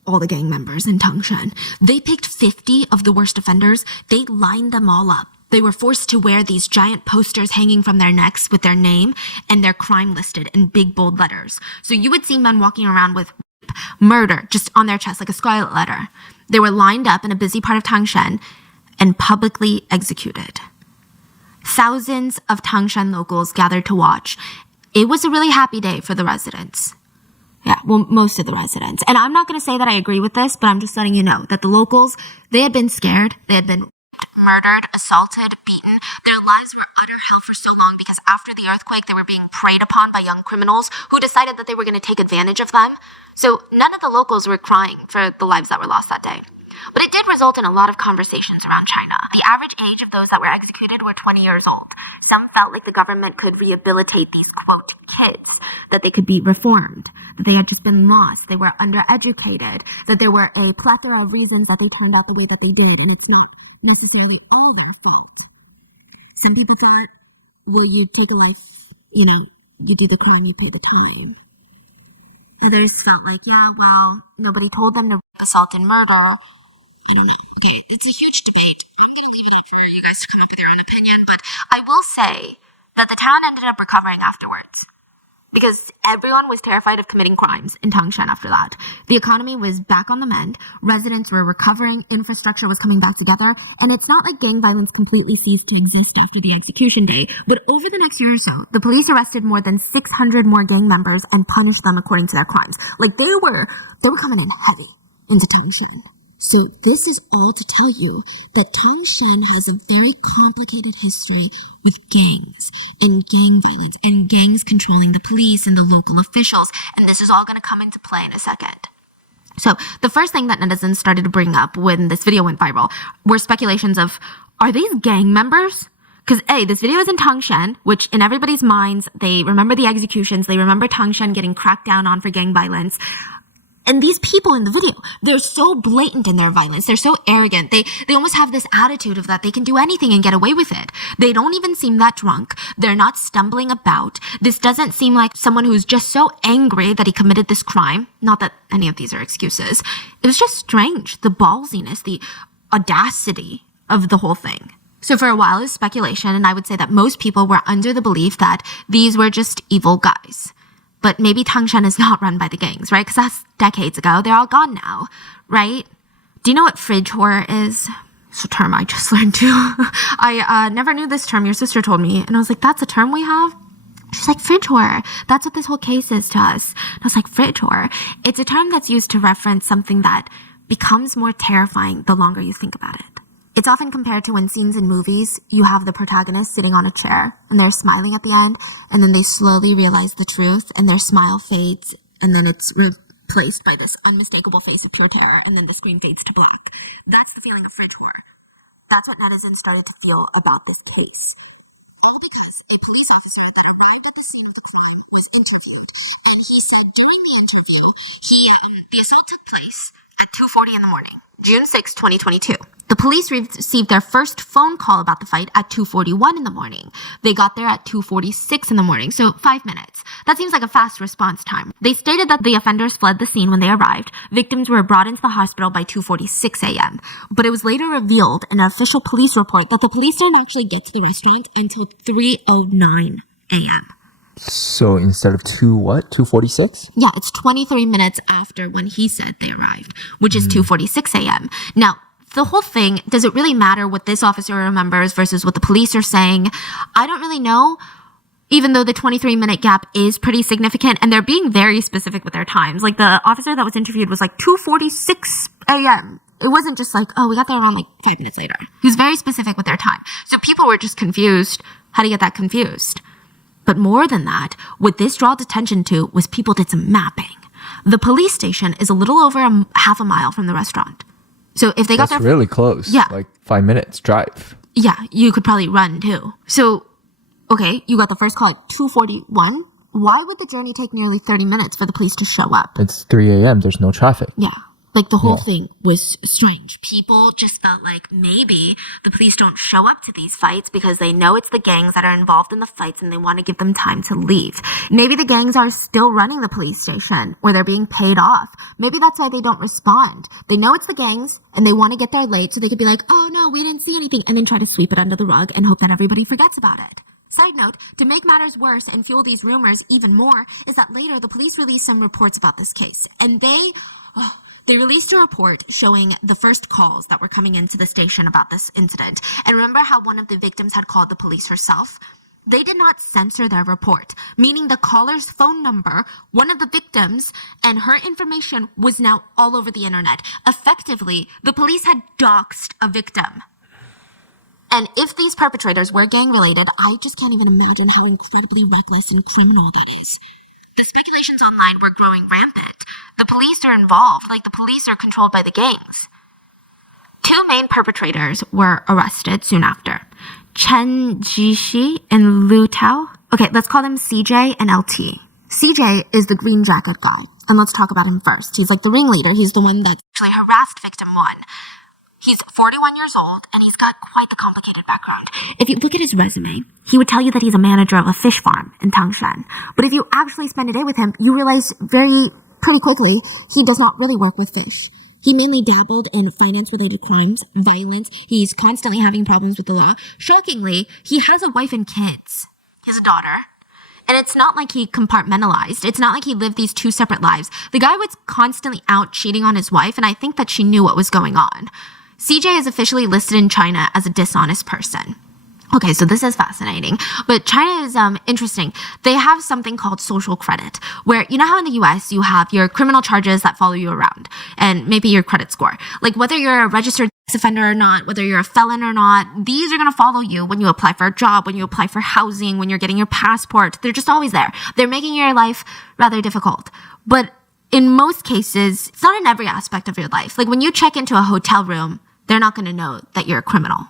all the gang members in Tangshan. They picked 50 of the worst offenders. They lined them all up. They were forced to wear these giant posters hanging from their necks with their name and their crime listed in big bold letters. So you would see men walking around with murder just on their chest like a scarlet letter. They were lined up in a busy part of Tangshan and publicly executed. Thousands of Tangshan locals gathered to watch. It was a really happy day for the residents. Yeah, well, most of the residents. And I'm not going to say that I agree with this, but I'm just letting you know that the locals, they had been scared. They had been murdered, assaulted, beaten. Their lives were utter hell for so long because after the earthquake, they were being preyed upon by young criminals who decided that they were going to take advantage of them. So none of the locals were crying for the lives that were lost that day. But it did result in a lot of conversations around China. The average age of those that were executed were 20 years old. Some felt like the government could rehabilitate these, quote, kids, that they could be reformed, that they had just been lost, they were undereducated, that there were a plethora of reasons that they turned out the way that they did, and it's not necessarily all their fault. Some people thought, well, you take a life, you do the crime, you pay the time. Others felt like, yeah, well, nobody told them to assault and murder. I don't know. Okay, it's a huge debate. I'm going to leave it up for you guys to come up with your own opinion, but I will say that the town ended up recovering afterwards. Because everyone was terrified of committing crimes in Tangshan after that. The economy was back on the mend, residents were recovering, infrastructure was coming back together, and it's not like gang violence completely ceased to exist after the execution day, but over the next year or so, the police arrested more than 600 more gang members and punished them according to their crimes. Like, they were coming in heavy into Tangshan. So this is all to tell you that Tangshan has a very complicated history with gangs and gang violence and gangs controlling the police and the local officials. And this is all going to come into play in a second. So the first thing that netizens started to bring up when this video went viral were speculations of, are these gang members? Because this video is in Tangshan, which in everybody's minds, they remember the executions, they remember Tangshan getting cracked down on for gang violence. And these people in the video, they're so blatant in their violence. They're so arrogant. They almost have this attitude of that they can do anything and get away with it. They don't even seem that drunk. They're not stumbling about. This doesn't seem like someone who's just so angry that he committed this crime. Not that any of these are excuses. It was just strange. The ballsiness, the audacity of the whole thing. So for a while, it was speculation, and I would say that most people were under the belief that these were just evil guys. But maybe Tangshan is not run by the gangs, right? Because that's decades ago. They're all gone now, right? Do you know what fridge horror is? It's a term I just learned too. I never knew this term. Your sister told me. And I was like, that's a term we have? She's like, fridge horror. That's what this whole case is to us. And I was like, fridge horror. It's a term that's used to reference something that becomes more terrifying the longer you think about it. It's often compared to when scenes in movies, you have the protagonist sitting on a chair and they're smiling at the end, and then they slowly realize the truth and their smile fades, and then it's replaced by this unmistakable face of pure terror, and then the screen fades to black. That's the feeling of fridge horror. That's what netizens started to feel about this case. All because a police officer that arrived at the scene of the crime was interviewed, and he said during the interview, the assault took place at 2:40 in the morning, June 6, 2022. The police received their first phone call about the fight at 2:41 in the morning. They got there at 2:46 in the morning, so 5 minutes. That seems like a fast response time. They stated that the offenders fled the scene when they arrived. Victims were brought into the hospital by 2:46 a.m. But it was later revealed in an official police report that the police didn't actually get to the restaurant until 3:09 a.m. So instead of 2:46? Yeah, it's 23 minutes after when he said they arrived, which is 2:46 a.m. Now, the whole thing, does it really matter what this officer remembers versus what the police are saying? I don't really know, even though the 23-minute gap is pretty significant, and they're being very specific with their times. Like, the officer that was interviewed was like 2:46 a.m. It wasn't just like, oh, we got there around like 5 minutes later. He was very specific with their time. So people were just confused. How do you get that confused? But more than that, what this drawed attention to was people did some mapping. The police station is a little over half a mile from the restaurant. So if they got there... That's really close. Yeah. Like 5 minutes drive. Yeah, you could probably run too. So, okay, you got the first call at 2:41. Why would the journey take nearly 30 minutes for the police to show up? It's 3 a.m. There's no traffic. Yeah. Like, the whole thing was strange. People just felt like maybe the police don't show up to these fights because they know it's the gangs that are involved in the fights and they want to give them time to leave. Maybe the gangs are still running the police station or they're being paid off. Maybe that's why they don't respond. They know it's the gangs and they want to get there late so they could be like, oh no, we didn't see anything, and then try to sweep it under the rug and hope that everybody forgets about it. Side note, to make matters worse and fuel these rumors even more, is that later the police released some reports about this case, and they released a report showing the first calls that were coming into the station about this incident. And remember how one of the victims had called the police herself? They did not censor their report, meaning the caller's phone number, one of the victims, and her information was now all over the internet. Effectively, the police had doxed a victim. And if these perpetrators were gang-related, I just can't even imagine how incredibly reckless and criminal that is. The speculations online were growing rampant. The police are involved, like the police are controlled by the gangs. Two main perpetrators were arrested soon after. Chen Jishi and Lu Tao. Okay, let's call them CJ and LT. CJ is the green jacket guy, and let's talk about him first. He's like the ringleader. He's the one that actually harassed victim 1. He's 41 years old, and he's got quite the complicated background. If you look at his resume, he would tell you that he's a manager of a fish farm in Tangshan. But if you actually spend a day with him, you realize pretty quickly, he does not really work with fish. He mainly dabbled in finance-related crimes, violence. He's constantly having problems with the law. Shockingly, he has a wife and kids. He has a daughter. And it's not like he compartmentalized. It's not like he lived these two separate lives. The guy was constantly out cheating on his wife, and I think that she knew what was going on. CJ is officially listed in China as a dishonest person. Okay, so this is fascinating, but China is interesting. They have something called social credit, where, you know how in the US you have your criminal charges that follow you around, and maybe your credit score. Like whether you're a registered sex offender or not, whether you're a felon or not, these are going to follow you when you apply for a job, when you apply for housing, when you're getting your passport. They're just always there. They're making your life rather difficult. But in most cases, it's not in every aspect of your life. Like when you check into a hotel room, they're not going to know that you're a criminal.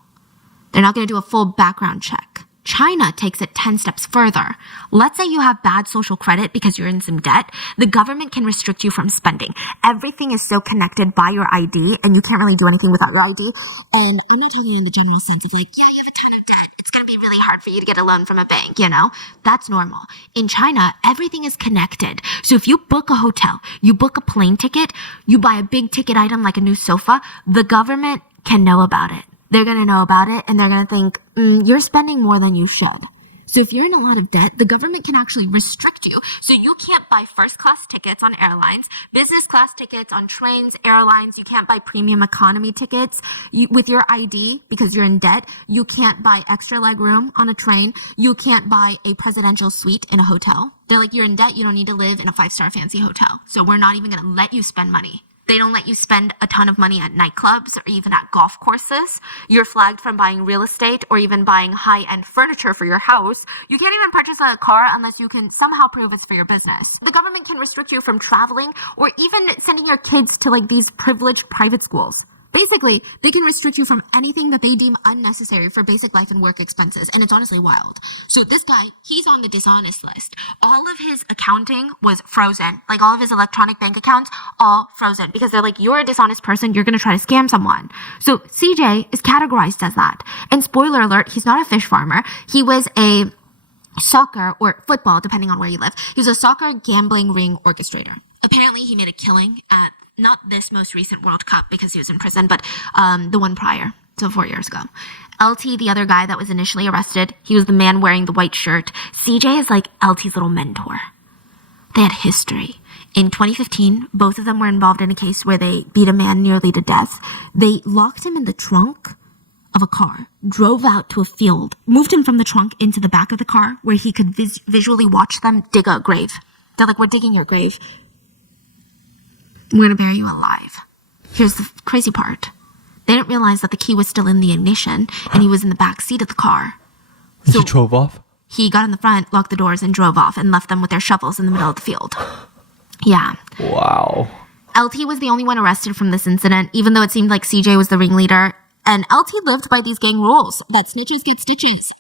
They're not going to do a full background check. China takes it 10 steps further. Let's say you have bad social credit because you're in some debt. The government can restrict you from spending. Everything is so connected by your ID, and you can't really do anything without your ID. And I'm not talking in the general sense of like, yeah, you have a ton of debt. It's going to be really hard for you to get a loan from a bank, you know? That's normal. In China, everything is connected. So if you book a hotel, you book a plane ticket, you buy a big ticket item like a new sofa, the government can know about it. They're going to know about it, and they're going to think, you're spending more than you should. So if you're in a lot of debt, the government can actually restrict you. So you can't buy first-class tickets on airlines, business-class tickets on trains, airlines. You can't buy premium economy tickets with your ID because you're in debt. You can't buy extra leg room on a train. You can't buy a presidential suite in a hotel. They're like, you're in debt. You don't need to live in a 5-star fancy hotel. So we're not even going to let you spend money. They don't let you spend a ton of money at nightclubs or even at golf courses. You're flagged from buying real estate or even buying high-end furniture for your house. You can't even purchase a car unless you can somehow prove it's for your business. The government can restrict you from traveling or even sending your kids to like these privileged private schools. Basically, they can restrict you from anything that they deem unnecessary for basic life and work expenses, and it's honestly wild. So this guy, he's on the dishonest list. All of his accounting was frozen. Like all of his electronic bank accounts, all frozen. Because they're like, you're a dishonest person, you're gonna try to scam someone. So CJ is categorized as that. And spoiler alert, he's not a fish farmer. He was a soccer or football, depending on where you live. He was a soccer gambling ring orchestrator. Apparently, he made a killing at not this most recent World Cup because he was in prison, but the one prior, so 4 years ago. LT, the other guy that was initially arrested, he was the man wearing the white shirt. CJ is like LT's little mentor. They had history. In 2015, both of them were involved in a case where they beat a man nearly to death. They locked him in the trunk of a car, drove out to a field, moved him from the trunk into the back of the car where he could visually watch them dig a grave. They're like, we're digging your grave. We're going to bury you alive. Here's the crazy part. They didn't realize that the key was still in the ignition and he was in the back seat of the car. So he drove off? He got in the front, locked the doors, and drove off and left them with their shovels in the middle of the field. Yeah. Wow. LT was the only one arrested from this incident, even though it seemed like CJ was the ringleader. And LT lived by these gang rules that snitches get stitches.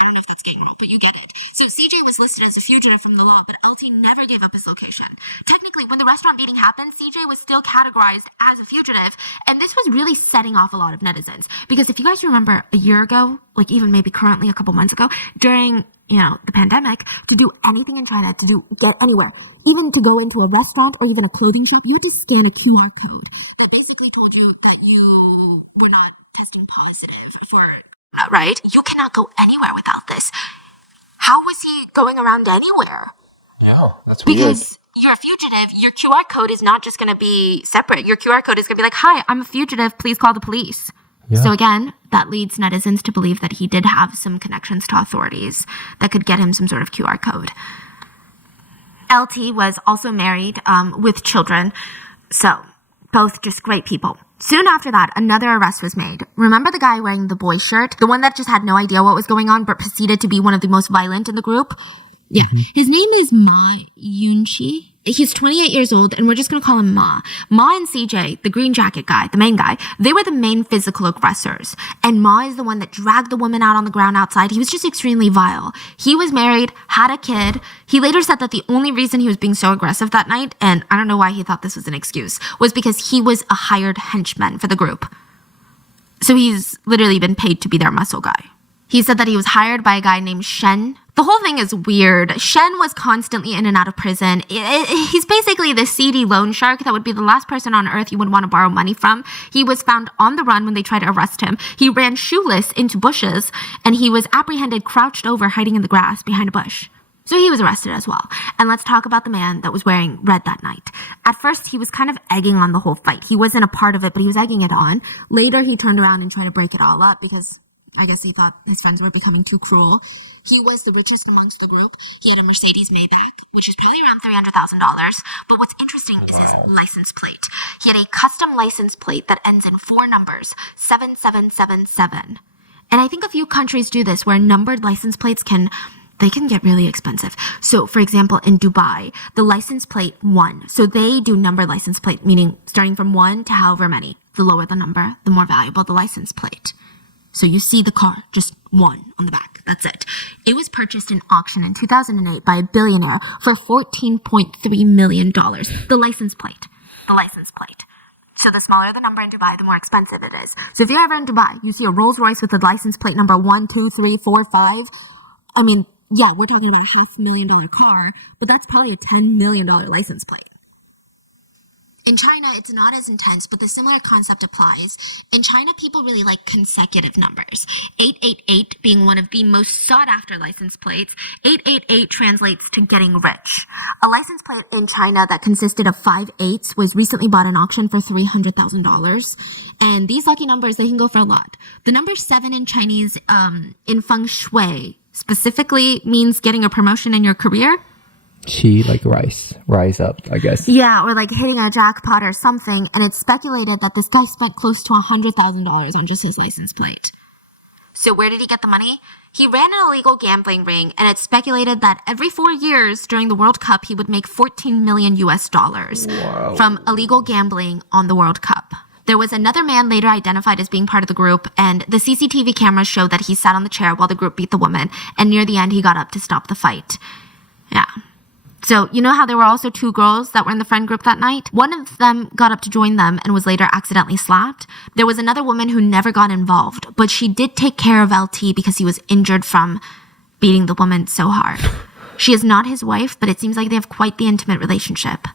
I don't know if that's gang rule, but you get it. So CJ was listed as a fugitive from the law, but LT never gave up his location. Technically, when the restaurant beating happened, CJ was still categorized as a fugitive, and this was really setting off a lot of netizens. Because if you guys remember a year ago, like even maybe currently a couple months ago, during, the pandemic, to do anything in China, get anywhere, even to go into a restaurant or even a clothing shop, you had to scan a QR code that basically told you that you were not testing positive for, right? You cannot go anywhere without this. How was he going around anywhere? Yeah, that's weird. Because you're a fugitive, your QR code is not just going to be separate. Your QR code is going to be like, hi, I'm a fugitive, please call the police. Yeah. So again, that leads netizens to believe that he did have some connections to authorities that could get him some sort of QR code. LT was also married with children, so both just great people. Soon after that, another arrest was made. Remember the guy wearing the boy shirt? The one that just had no idea what was going on but proceeded to be one of the most violent in the group? Yeah. His name is Ma Yunqi. He's 28 years old, and we're just going to call him Ma. Ma and CJ, the green jacket guy, the main guy, they were the main physical aggressors. And Ma is the one that dragged the woman out on the ground outside. He was just extremely vile. He was married, had a kid. He later said that the only reason he was being so aggressive that night, and I don't know why he thought this was an excuse, was because he was a hired henchman for the group. So he's literally been paid to be their muscle guy. He said that he was hired by a guy named Shen. The whole thing is weird. Shen was constantly in and out of prison. He's basically the seedy loan shark that would be the last person on earth you would want to borrow money from. He was found on the run when they tried to arrest him. He ran shoeless into bushes, and he was apprehended crouched over, hiding in the grass behind a bush. So he was arrested as well. And let's talk about the man that was wearing red that night. At first, he was kind of egging on the whole fight. He wasn't a part of it, but he was egging it on. Later, he turned around and tried to break it all up because I guess he thought his friends were becoming too cruel. He was the richest amongst the group. He had a Mercedes Maybach, which is probably around $300,000. But what's interesting is his license plate. He had a custom license plate that ends in 4 numbers, 7777. And I think a few countries do this where numbered license plates can get really expensive. So, for example, in Dubai, the license plate 1. So they do numbered license plate, meaning starting from 1 to however many. The lower the number, the more valuable the license plate. So you see the car, just 1 on the back. That's it. It was purchased in auction in 2008 by a billionaire for $14.3 million. The license plate. The license plate. So the smaller the number in Dubai, the more expensive it is. So if you're ever in Dubai, you see a Rolls Royce with a license plate number 1, 2, 3, 4, 5. I mean, yeah, we're talking about a $500,000 car, but that's probably a $10 million license plate. In China, it's not as intense, but the similar concept applies. In China, people really like consecutive numbers. 888 being one of the most sought-after license plates. 888 translates to getting rich. A license plate in China that consisted of 5 8s was recently bought in auction for $300,000. And these lucky numbers, they can go for a lot. The number 7 in Chinese, in feng shui, specifically means getting a promotion in your career. Like rise up, I guess. Yeah, or like hitting a jackpot or something, and it's speculated that this guy spent close to $100,000 on just his license plate. So where did he get the money? He ran an illegal gambling ring, and it's speculated that every 4 years during the World Cup, he would make $14 million from illegal gambling on the World Cup. There was another man later identified as being part of the group, and the CCTV cameras show that he sat on the chair while the group beat the woman, and near the end, he got up to stop the fight. Yeah. So, you know how there were also 2 girls that were in the friend group that night? One of them got up to join them and was later accidentally slapped. There was another woman who never got involved, but she did take care of LT because he was injured from beating the woman so hard. She is not his wife, but it seems like they have quite the intimate relationship.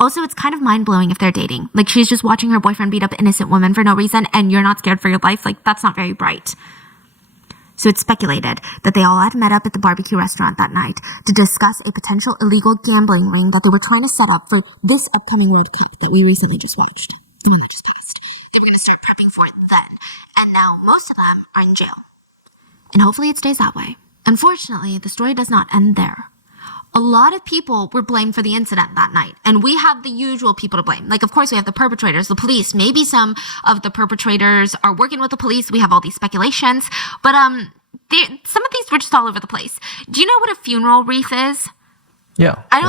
Also, it's kind of mind-blowing if they're dating. Like, she's just watching her boyfriend beat up an innocent woman for no reason, and you're not scared for your life. Like, that's not very bright. So it's speculated that they all had met up at the barbecue restaurant that night to discuss a potential illegal gambling ring that they were trying to set up for this upcoming World Cup that we recently just watched. The one that just passed. They were going to start prepping for it then. And now most of them are in jail. And hopefully it stays that way. Unfortunately, the story does not end there. A lot of people were blamed for the incident that night. And we have the usual people to blame. Like, of course, we have the perpetrators, the police. Maybe some of the perpetrators are working with the police. We have all these speculations. But some of these were just all over the place. Do you know what a funeral wreath is? Yeah. I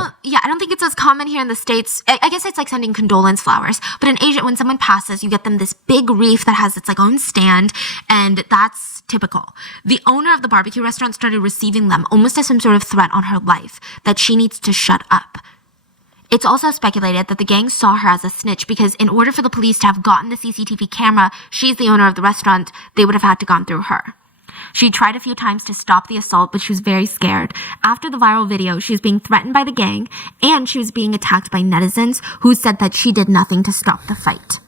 don't think it's as common here in the States. I guess it's like sending condolence flowers. But in Asia, when someone passes, you get them this big wreath that has its like own stand, and that's typical. The owner of the barbecue restaurant started receiving them almost as some sort of threat on her life, that she needs to shut up. It's also speculated that the gang saw her as a snitch because in order for the police to have gotten the CCTV camera, she's the owner of the restaurant, they would have had to gone through her. She tried a few times to stop the assault, but she was very scared. After the viral video, she was being threatened by the gang, and she was being attacked by netizens who said that she did nothing to stop the fight.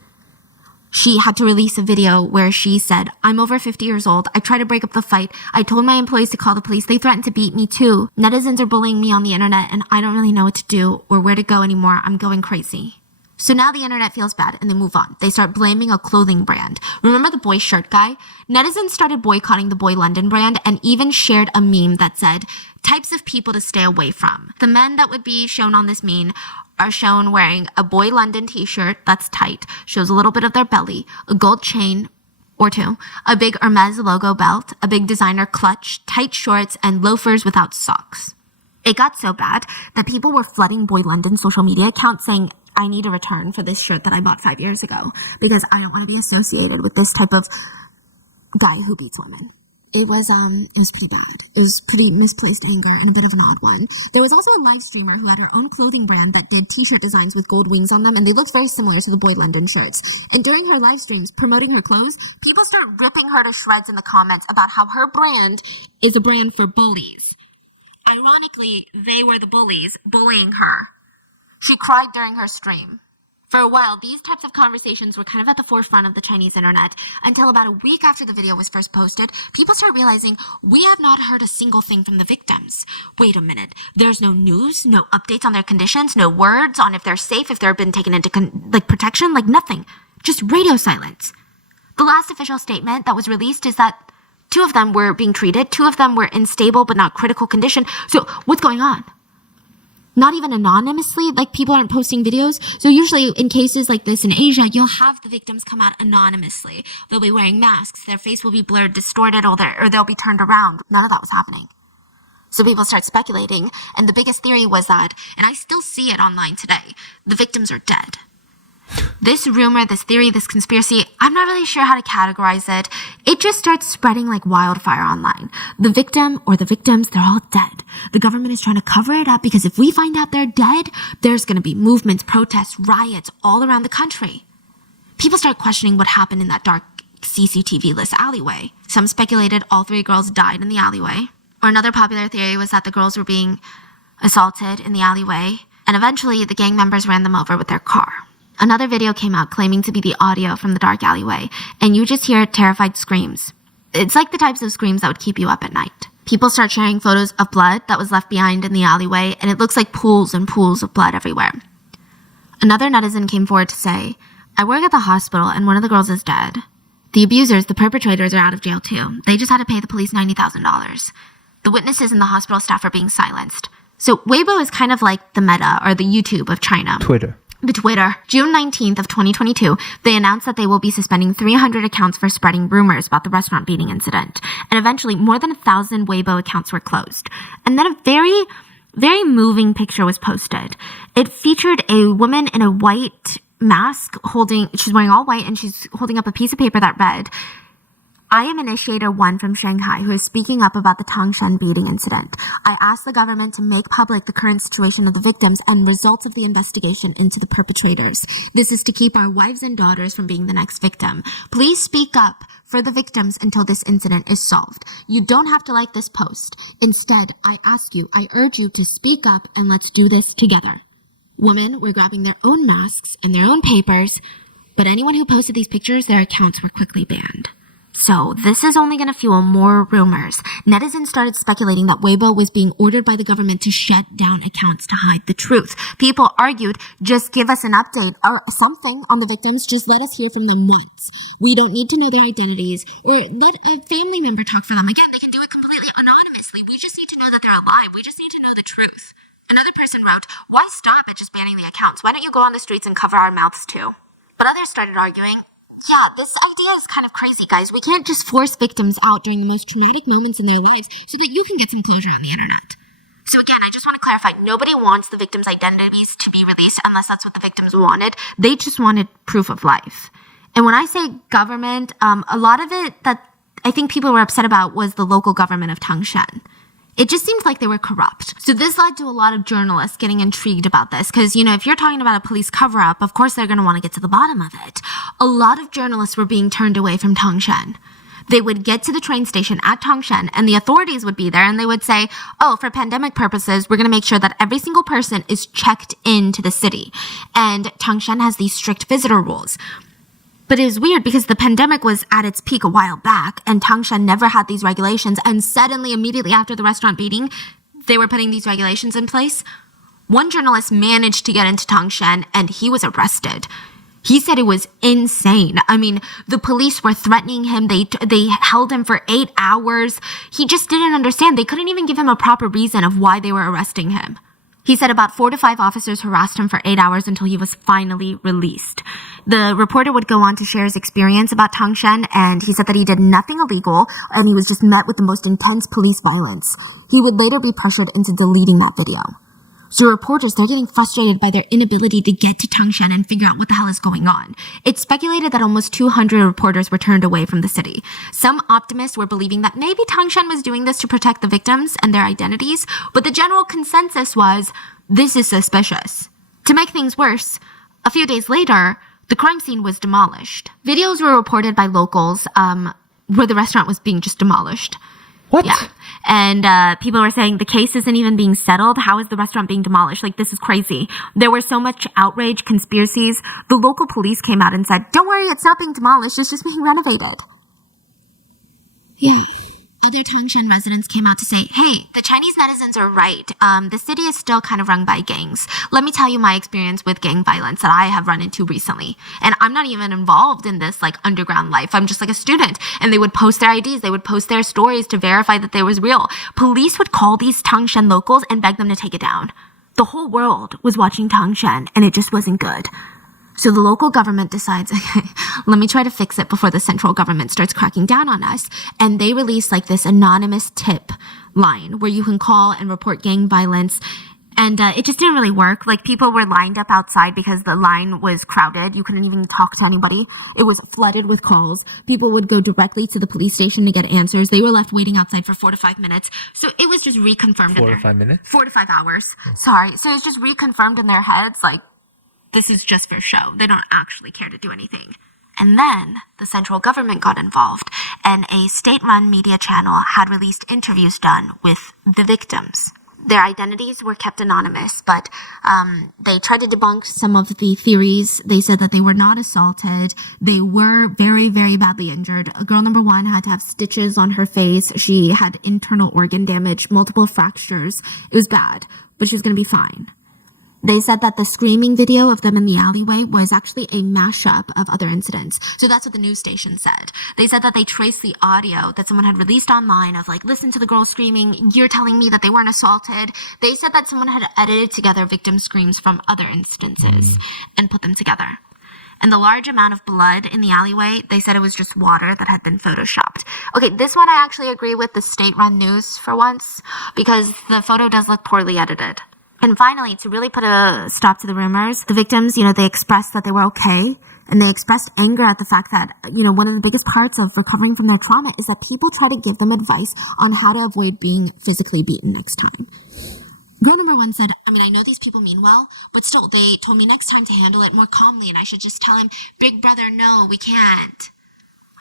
She had to release a video where she said, "I'm over 50 years old. I tried to break up the fight. I told my employees to call the police. They threatened to beat me too. Netizens are bullying me on the internet, and I don't really know what to do or where to go anymore. I'm going crazy." So now the internet feels bad and they move on. They start blaming a clothing brand. Remember the boy shirt guy? Netizens started boycotting the Boy London brand and even shared a meme that said, "Types of people to stay away from." The men that would be shown on this meme are shown wearing a Boy London t-shirt that's tight, shows a little bit of their belly, a gold chain or two, a big Hermes logo belt, a big designer clutch, tight shorts, and loafers without socks. It got so bad that people were flooding Boy London's social media accounts saying, "I need a return for this shirt that I bought 5 years ago because I don't want to be associated with this type of guy who beats women." It was pretty bad. It was pretty misplaced anger and a bit of an odd one. There was also a live streamer who had her own clothing brand that did t-shirt designs with gold wings on them, and they looked very similar to the Boy London shirts. And during her live streams promoting her clothes, people start ripping her to shreds in the comments about how her brand is a brand for bullies. Ironically, they were the bullies bullying her. She cried during her stream. For a while, these types of conversations were kind of at the forefront of the Chinese internet until about a week after the video was first posted, people start realizing we have not heard a single thing from the victims. Wait a minute, there's no news, no updates on their conditions, no words on if they're safe, if they've been taken into protection, nothing. Just radio silence. The last official statement that was released is that 2 of them were being treated, 2 of them were in stable but not critical condition. So what's going on? Not even anonymously, people aren't posting videos. So usually in cases like this in Asia, you'll have the victims come out anonymously. They'll be wearing masks, their face will be blurred, distorted, or they'll be turned around. None of that was happening. So people start speculating, and the biggest theory was that, and I still see it online today, the victims are dead. This rumor, this theory, this conspiracy, I'm not really sure how to categorize it. It just starts spreading like wildfire online. The victim or the victims, they're all dead. The government is trying to cover it up because if we find out they're dead, there's going to be movements, protests, riots all around the country. People start questioning what happened in that dark CCTV-less alleyway. Some speculated all 3 girls died in the alleyway. Or another popular theory was that the girls were being assaulted in the alleyway, and eventually the gang members ran them over with their car. Another video came out claiming to be the audio from the dark alleyway, and you just hear terrified screams. It's like the types of screams that would keep you up at night. People start sharing photos of blood that was left behind in the alleyway, and it looks like pools and pools of blood everywhere. Another netizen came forward to say, "I work at the hospital and one of the girls is dead. The abusers, the perpetrators, are out of jail too. They just had to pay the police $90,000. The witnesses and the hospital staff are being silenced." So Weibo is kind of like the Meta or the YouTube of China. The Twitter. June 19th of 2022, they announced that they will be suspending 300 accounts for spreading rumors about the restaurant beating incident. And eventually, more than 1,000 Weibo accounts were closed. And then a very, very moving picture was posted. It featured a woman in a white mask she's wearing all white, and she's holding up a piece of paper that read, "I am Initiator 1 from Shanghai who is speaking up about the Tangshan beating incident. I ask the government to make public the current situation of the victims and results of the investigation into the perpetrators. This is to keep our wives and daughters from being the next victim. Please speak up for the victims until this incident is solved. You don't have to like this post. Instead, I urge you to speak up and let's do this together." Women were grabbing their own masks and their own papers, but anyone who posted these pictures, their accounts were quickly banned. So this is only going to fuel more rumors. Netizens started speculating that Weibo was being ordered by the government to shut down accounts to hide the truth. People argued, just give us an update or something on the victims. Just let us hear from them once. We don't need to know their identities or let a family member talk for them. Again, they can do it completely anonymously. We just need to know that they're alive. We just need to know the truth. Another person wrote, "Why stop at just banning the accounts? Why don't you go on the streets and cover our mouths too?" But others started arguing, yeah, this idea is kind of crazy, guys. We can't just force victims out during the most traumatic moments in their lives so that you can get some closure on the internet. So again, I just want to clarify, nobody wants the victims' identities to be released unless that's what the victims wanted. They just wanted proof of life. And when I say government, a lot of it that I think people were upset about was the local government of Tangshan. It just seemed like they were corrupt. So this led to a lot of journalists getting intrigued about this because, if you're talking about a police cover-up, of course they're going to want to get to the bottom of it. A lot of journalists were being turned away from Tangshan. They would get to the train station at Tangshan and the authorities would be there and they would say, oh, for pandemic purposes, we're going to make sure that every single person is checked into the city. And Tangshan has these strict visitor rules. But it was weird because the pandemic was at its peak a while back and Tangshan never had these regulations. And suddenly, immediately after the restaurant beating, they were putting these regulations in place. One journalist managed to get into Tangshan and he was arrested. He said it was insane. I mean, the police were threatening him. They held him for 8 hours. He just didn't understand. They couldn't even give him a proper reason of why they were arresting him. He said about 4 to 5 officers harassed him for 8 hours until he was finally released. The reporter would go on to share his experience about Tangshan, and he said that he did nothing illegal, and he was just met with the most intense police violence. He would later be pressured into deleting that video. So reporters, they're getting frustrated by their inability to get to Tangshan and figure out what the hell is going on. It's speculated that almost 200 reporters were turned away from the city. Some optimists were believing that maybe Tangshan was doing this to protect the victims and their identities, but the general consensus was, this is suspicious. To make things worse, a few days later, the crime scene was demolished. Videos were reported by locals where the restaurant was being just demolished. What? Yeah. And people were saying the case isn't even being settled. How is the restaurant being demolished? Like, this is crazy. There was so much outrage, conspiracies. The local police came out and said, don't worry, it's not being demolished. It's just being renovated. Yeah. Other Tangshan residents came out to say, hey, the Chinese netizens are right. The city is still kind of run by gangs. Let me tell you my experience with gang violence that I have run into recently. And I'm not even involved in this underground life. I'm just a student. And they would post their IDs. They would post their stories to verify that they was real. Police would call these Tangshan locals and beg them to take it down. The whole world was watching Tangshan and it just wasn't good. So the local government decides, okay, let me try to fix it before the central government starts cracking down on us. And they release this anonymous tip line where you can call and report gang violence. And it just didn't really work. People were lined up outside because the line was crowded. You couldn't even talk to anybody. It was flooded with calls. People would go directly to the police station to get answers. They were left waiting outside for 4 to 5 minutes. So it was just reconfirmed 4 to 5 minutes? 4 to 5 hours. Sorry. So it's just reconfirmed in their heads, this is just for show. They don't actually care to do anything. And then the central government got involved, and a state-run media channel had released interviews done with the victims. Their identities were kept anonymous, but they tried to debunk some of the theories. They said that they were not assaulted. They were very, very badly injured. Girl number 1 had to have stitches on her face. She had internal organ damage, multiple fractures. It was bad, but she was going to be fine. They said that the screaming video of them in the alleyway was actually a mashup of other incidents. So that's what the news station said. They said that they traced the audio that someone had released online of listen to the girl screaming, you're telling me that they weren't assaulted. They said that someone had edited together victim screams from other instances and put them together. And the large amount of blood in the alleyway, they said it was just water that had been photoshopped. Okay, this one I actually agree with the state-run news for once, because the photo does look poorly edited. And finally, to really put a stop to the rumors, the victims, they expressed that they were okay. And they expressed anger at the fact that, one of the biggest parts of recovering from their trauma is that people try to give them advice on how to avoid being physically beaten next time. Girl number 1 said, I know these people mean well, but still, they told me next time to handle it more calmly and I should just tell him, big brother, no, we can't.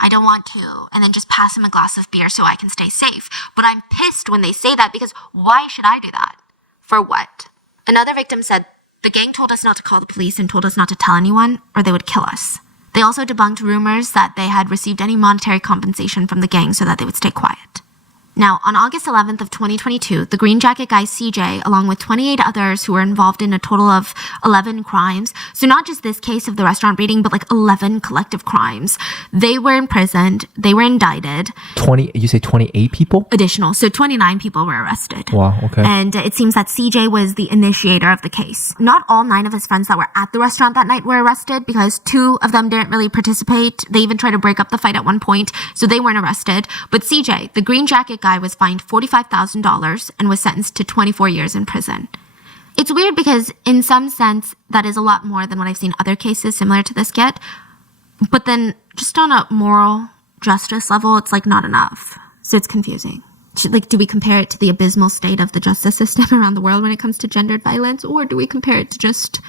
I don't want to. And then just pass him a glass of beer so I can stay safe. But I'm pissed when they say that because why should I do that? For what? Another victim said, the gang told us not to call the police and told us not to tell anyone or they would kill us. They also debunked rumors that they had received any monetary compensation from the gang so that they would stay quiet. Now, on August 11th of 2022, the Green Jacket guy CJ, along with 28 others who were involved in a total of 11 crimes, so not just this case of the restaurant beating, but 11 collective crimes, they were imprisoned, they were indicted. You say 28 people? Additional, so 29 people were arrested. Wow, okay. And it seems that CJ was the initiator of the case. Not all 9 of his friends that were at the restaurant that night were arrested because 2 of them didn't really participate. They even tried to break up the fight at one point, so they weren't arrested. But CJ, the Green Jacket guy, guy was fined $45,000 and was sentenced to 24 years in prison. It's weird because in some sense, that is a lot more than what I've seen other cases similar to this get. But then just on a moral justice level, it's like not enough. So it's confusing. Like, do we compare it to the abysmal state of the justice system around the world when it comes to gendered violence? Or do we compare it to just...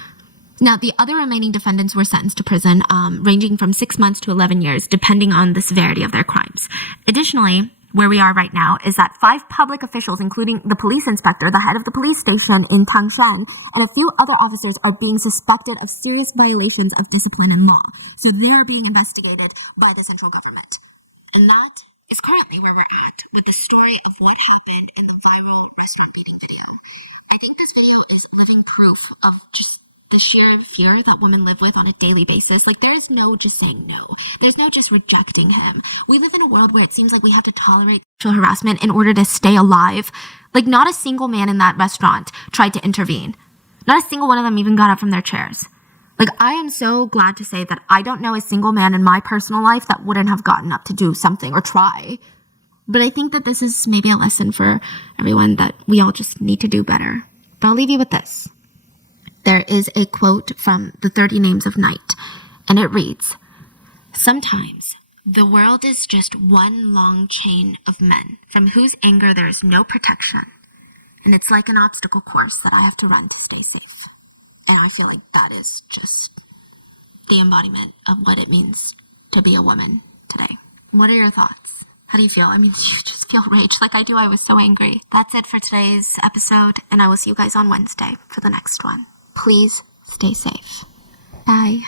Now, the other remaining defendants were sentenced to prison, ranging from 6 months to 11 years, depending on the severity of their crimes. Additionally, where we are right now is that 5 public officials, including the police inspector, the head of the police station in Tangshan, and a few other officers are being suspected of serious violations of discipline and law. So they are being investigated by the central government. And that is currently where we're at with the story of what happened in the viral restaurant beating video. I think this video is living proof of just the sheer fear that women live with on a daily basis. Like, there is no just saying no. There's no just rejecting him. We live in a world where it seems like we have to tolerate sexual harassment in order to stay alive. Like, not a single man in that restaurant tried to intervene. Not a single one of them even got up from their chairs. Like, I am so glad to say that I don't know a single man in my personal life that wouldn't have gotten up to do something or try. But I think that this is maybe a lesson for everyone that we all just need to do better. But I'll leave you with this. There is a quote from the 30 Names of Night, and it reads, "Sometimes the world is just one long chain of men from whose anger there is no protection, and it's like an obstacle course that I have to run to stay safe." And I feel like that is just the embodiment of what it means to be a woman today. What are your thoughts? How do you feel? I mean, you just feel rage like I do. I was so angry. That's it for today's episode, and I will see you guys on Wednesday for the next one. Please stay safe. Bye.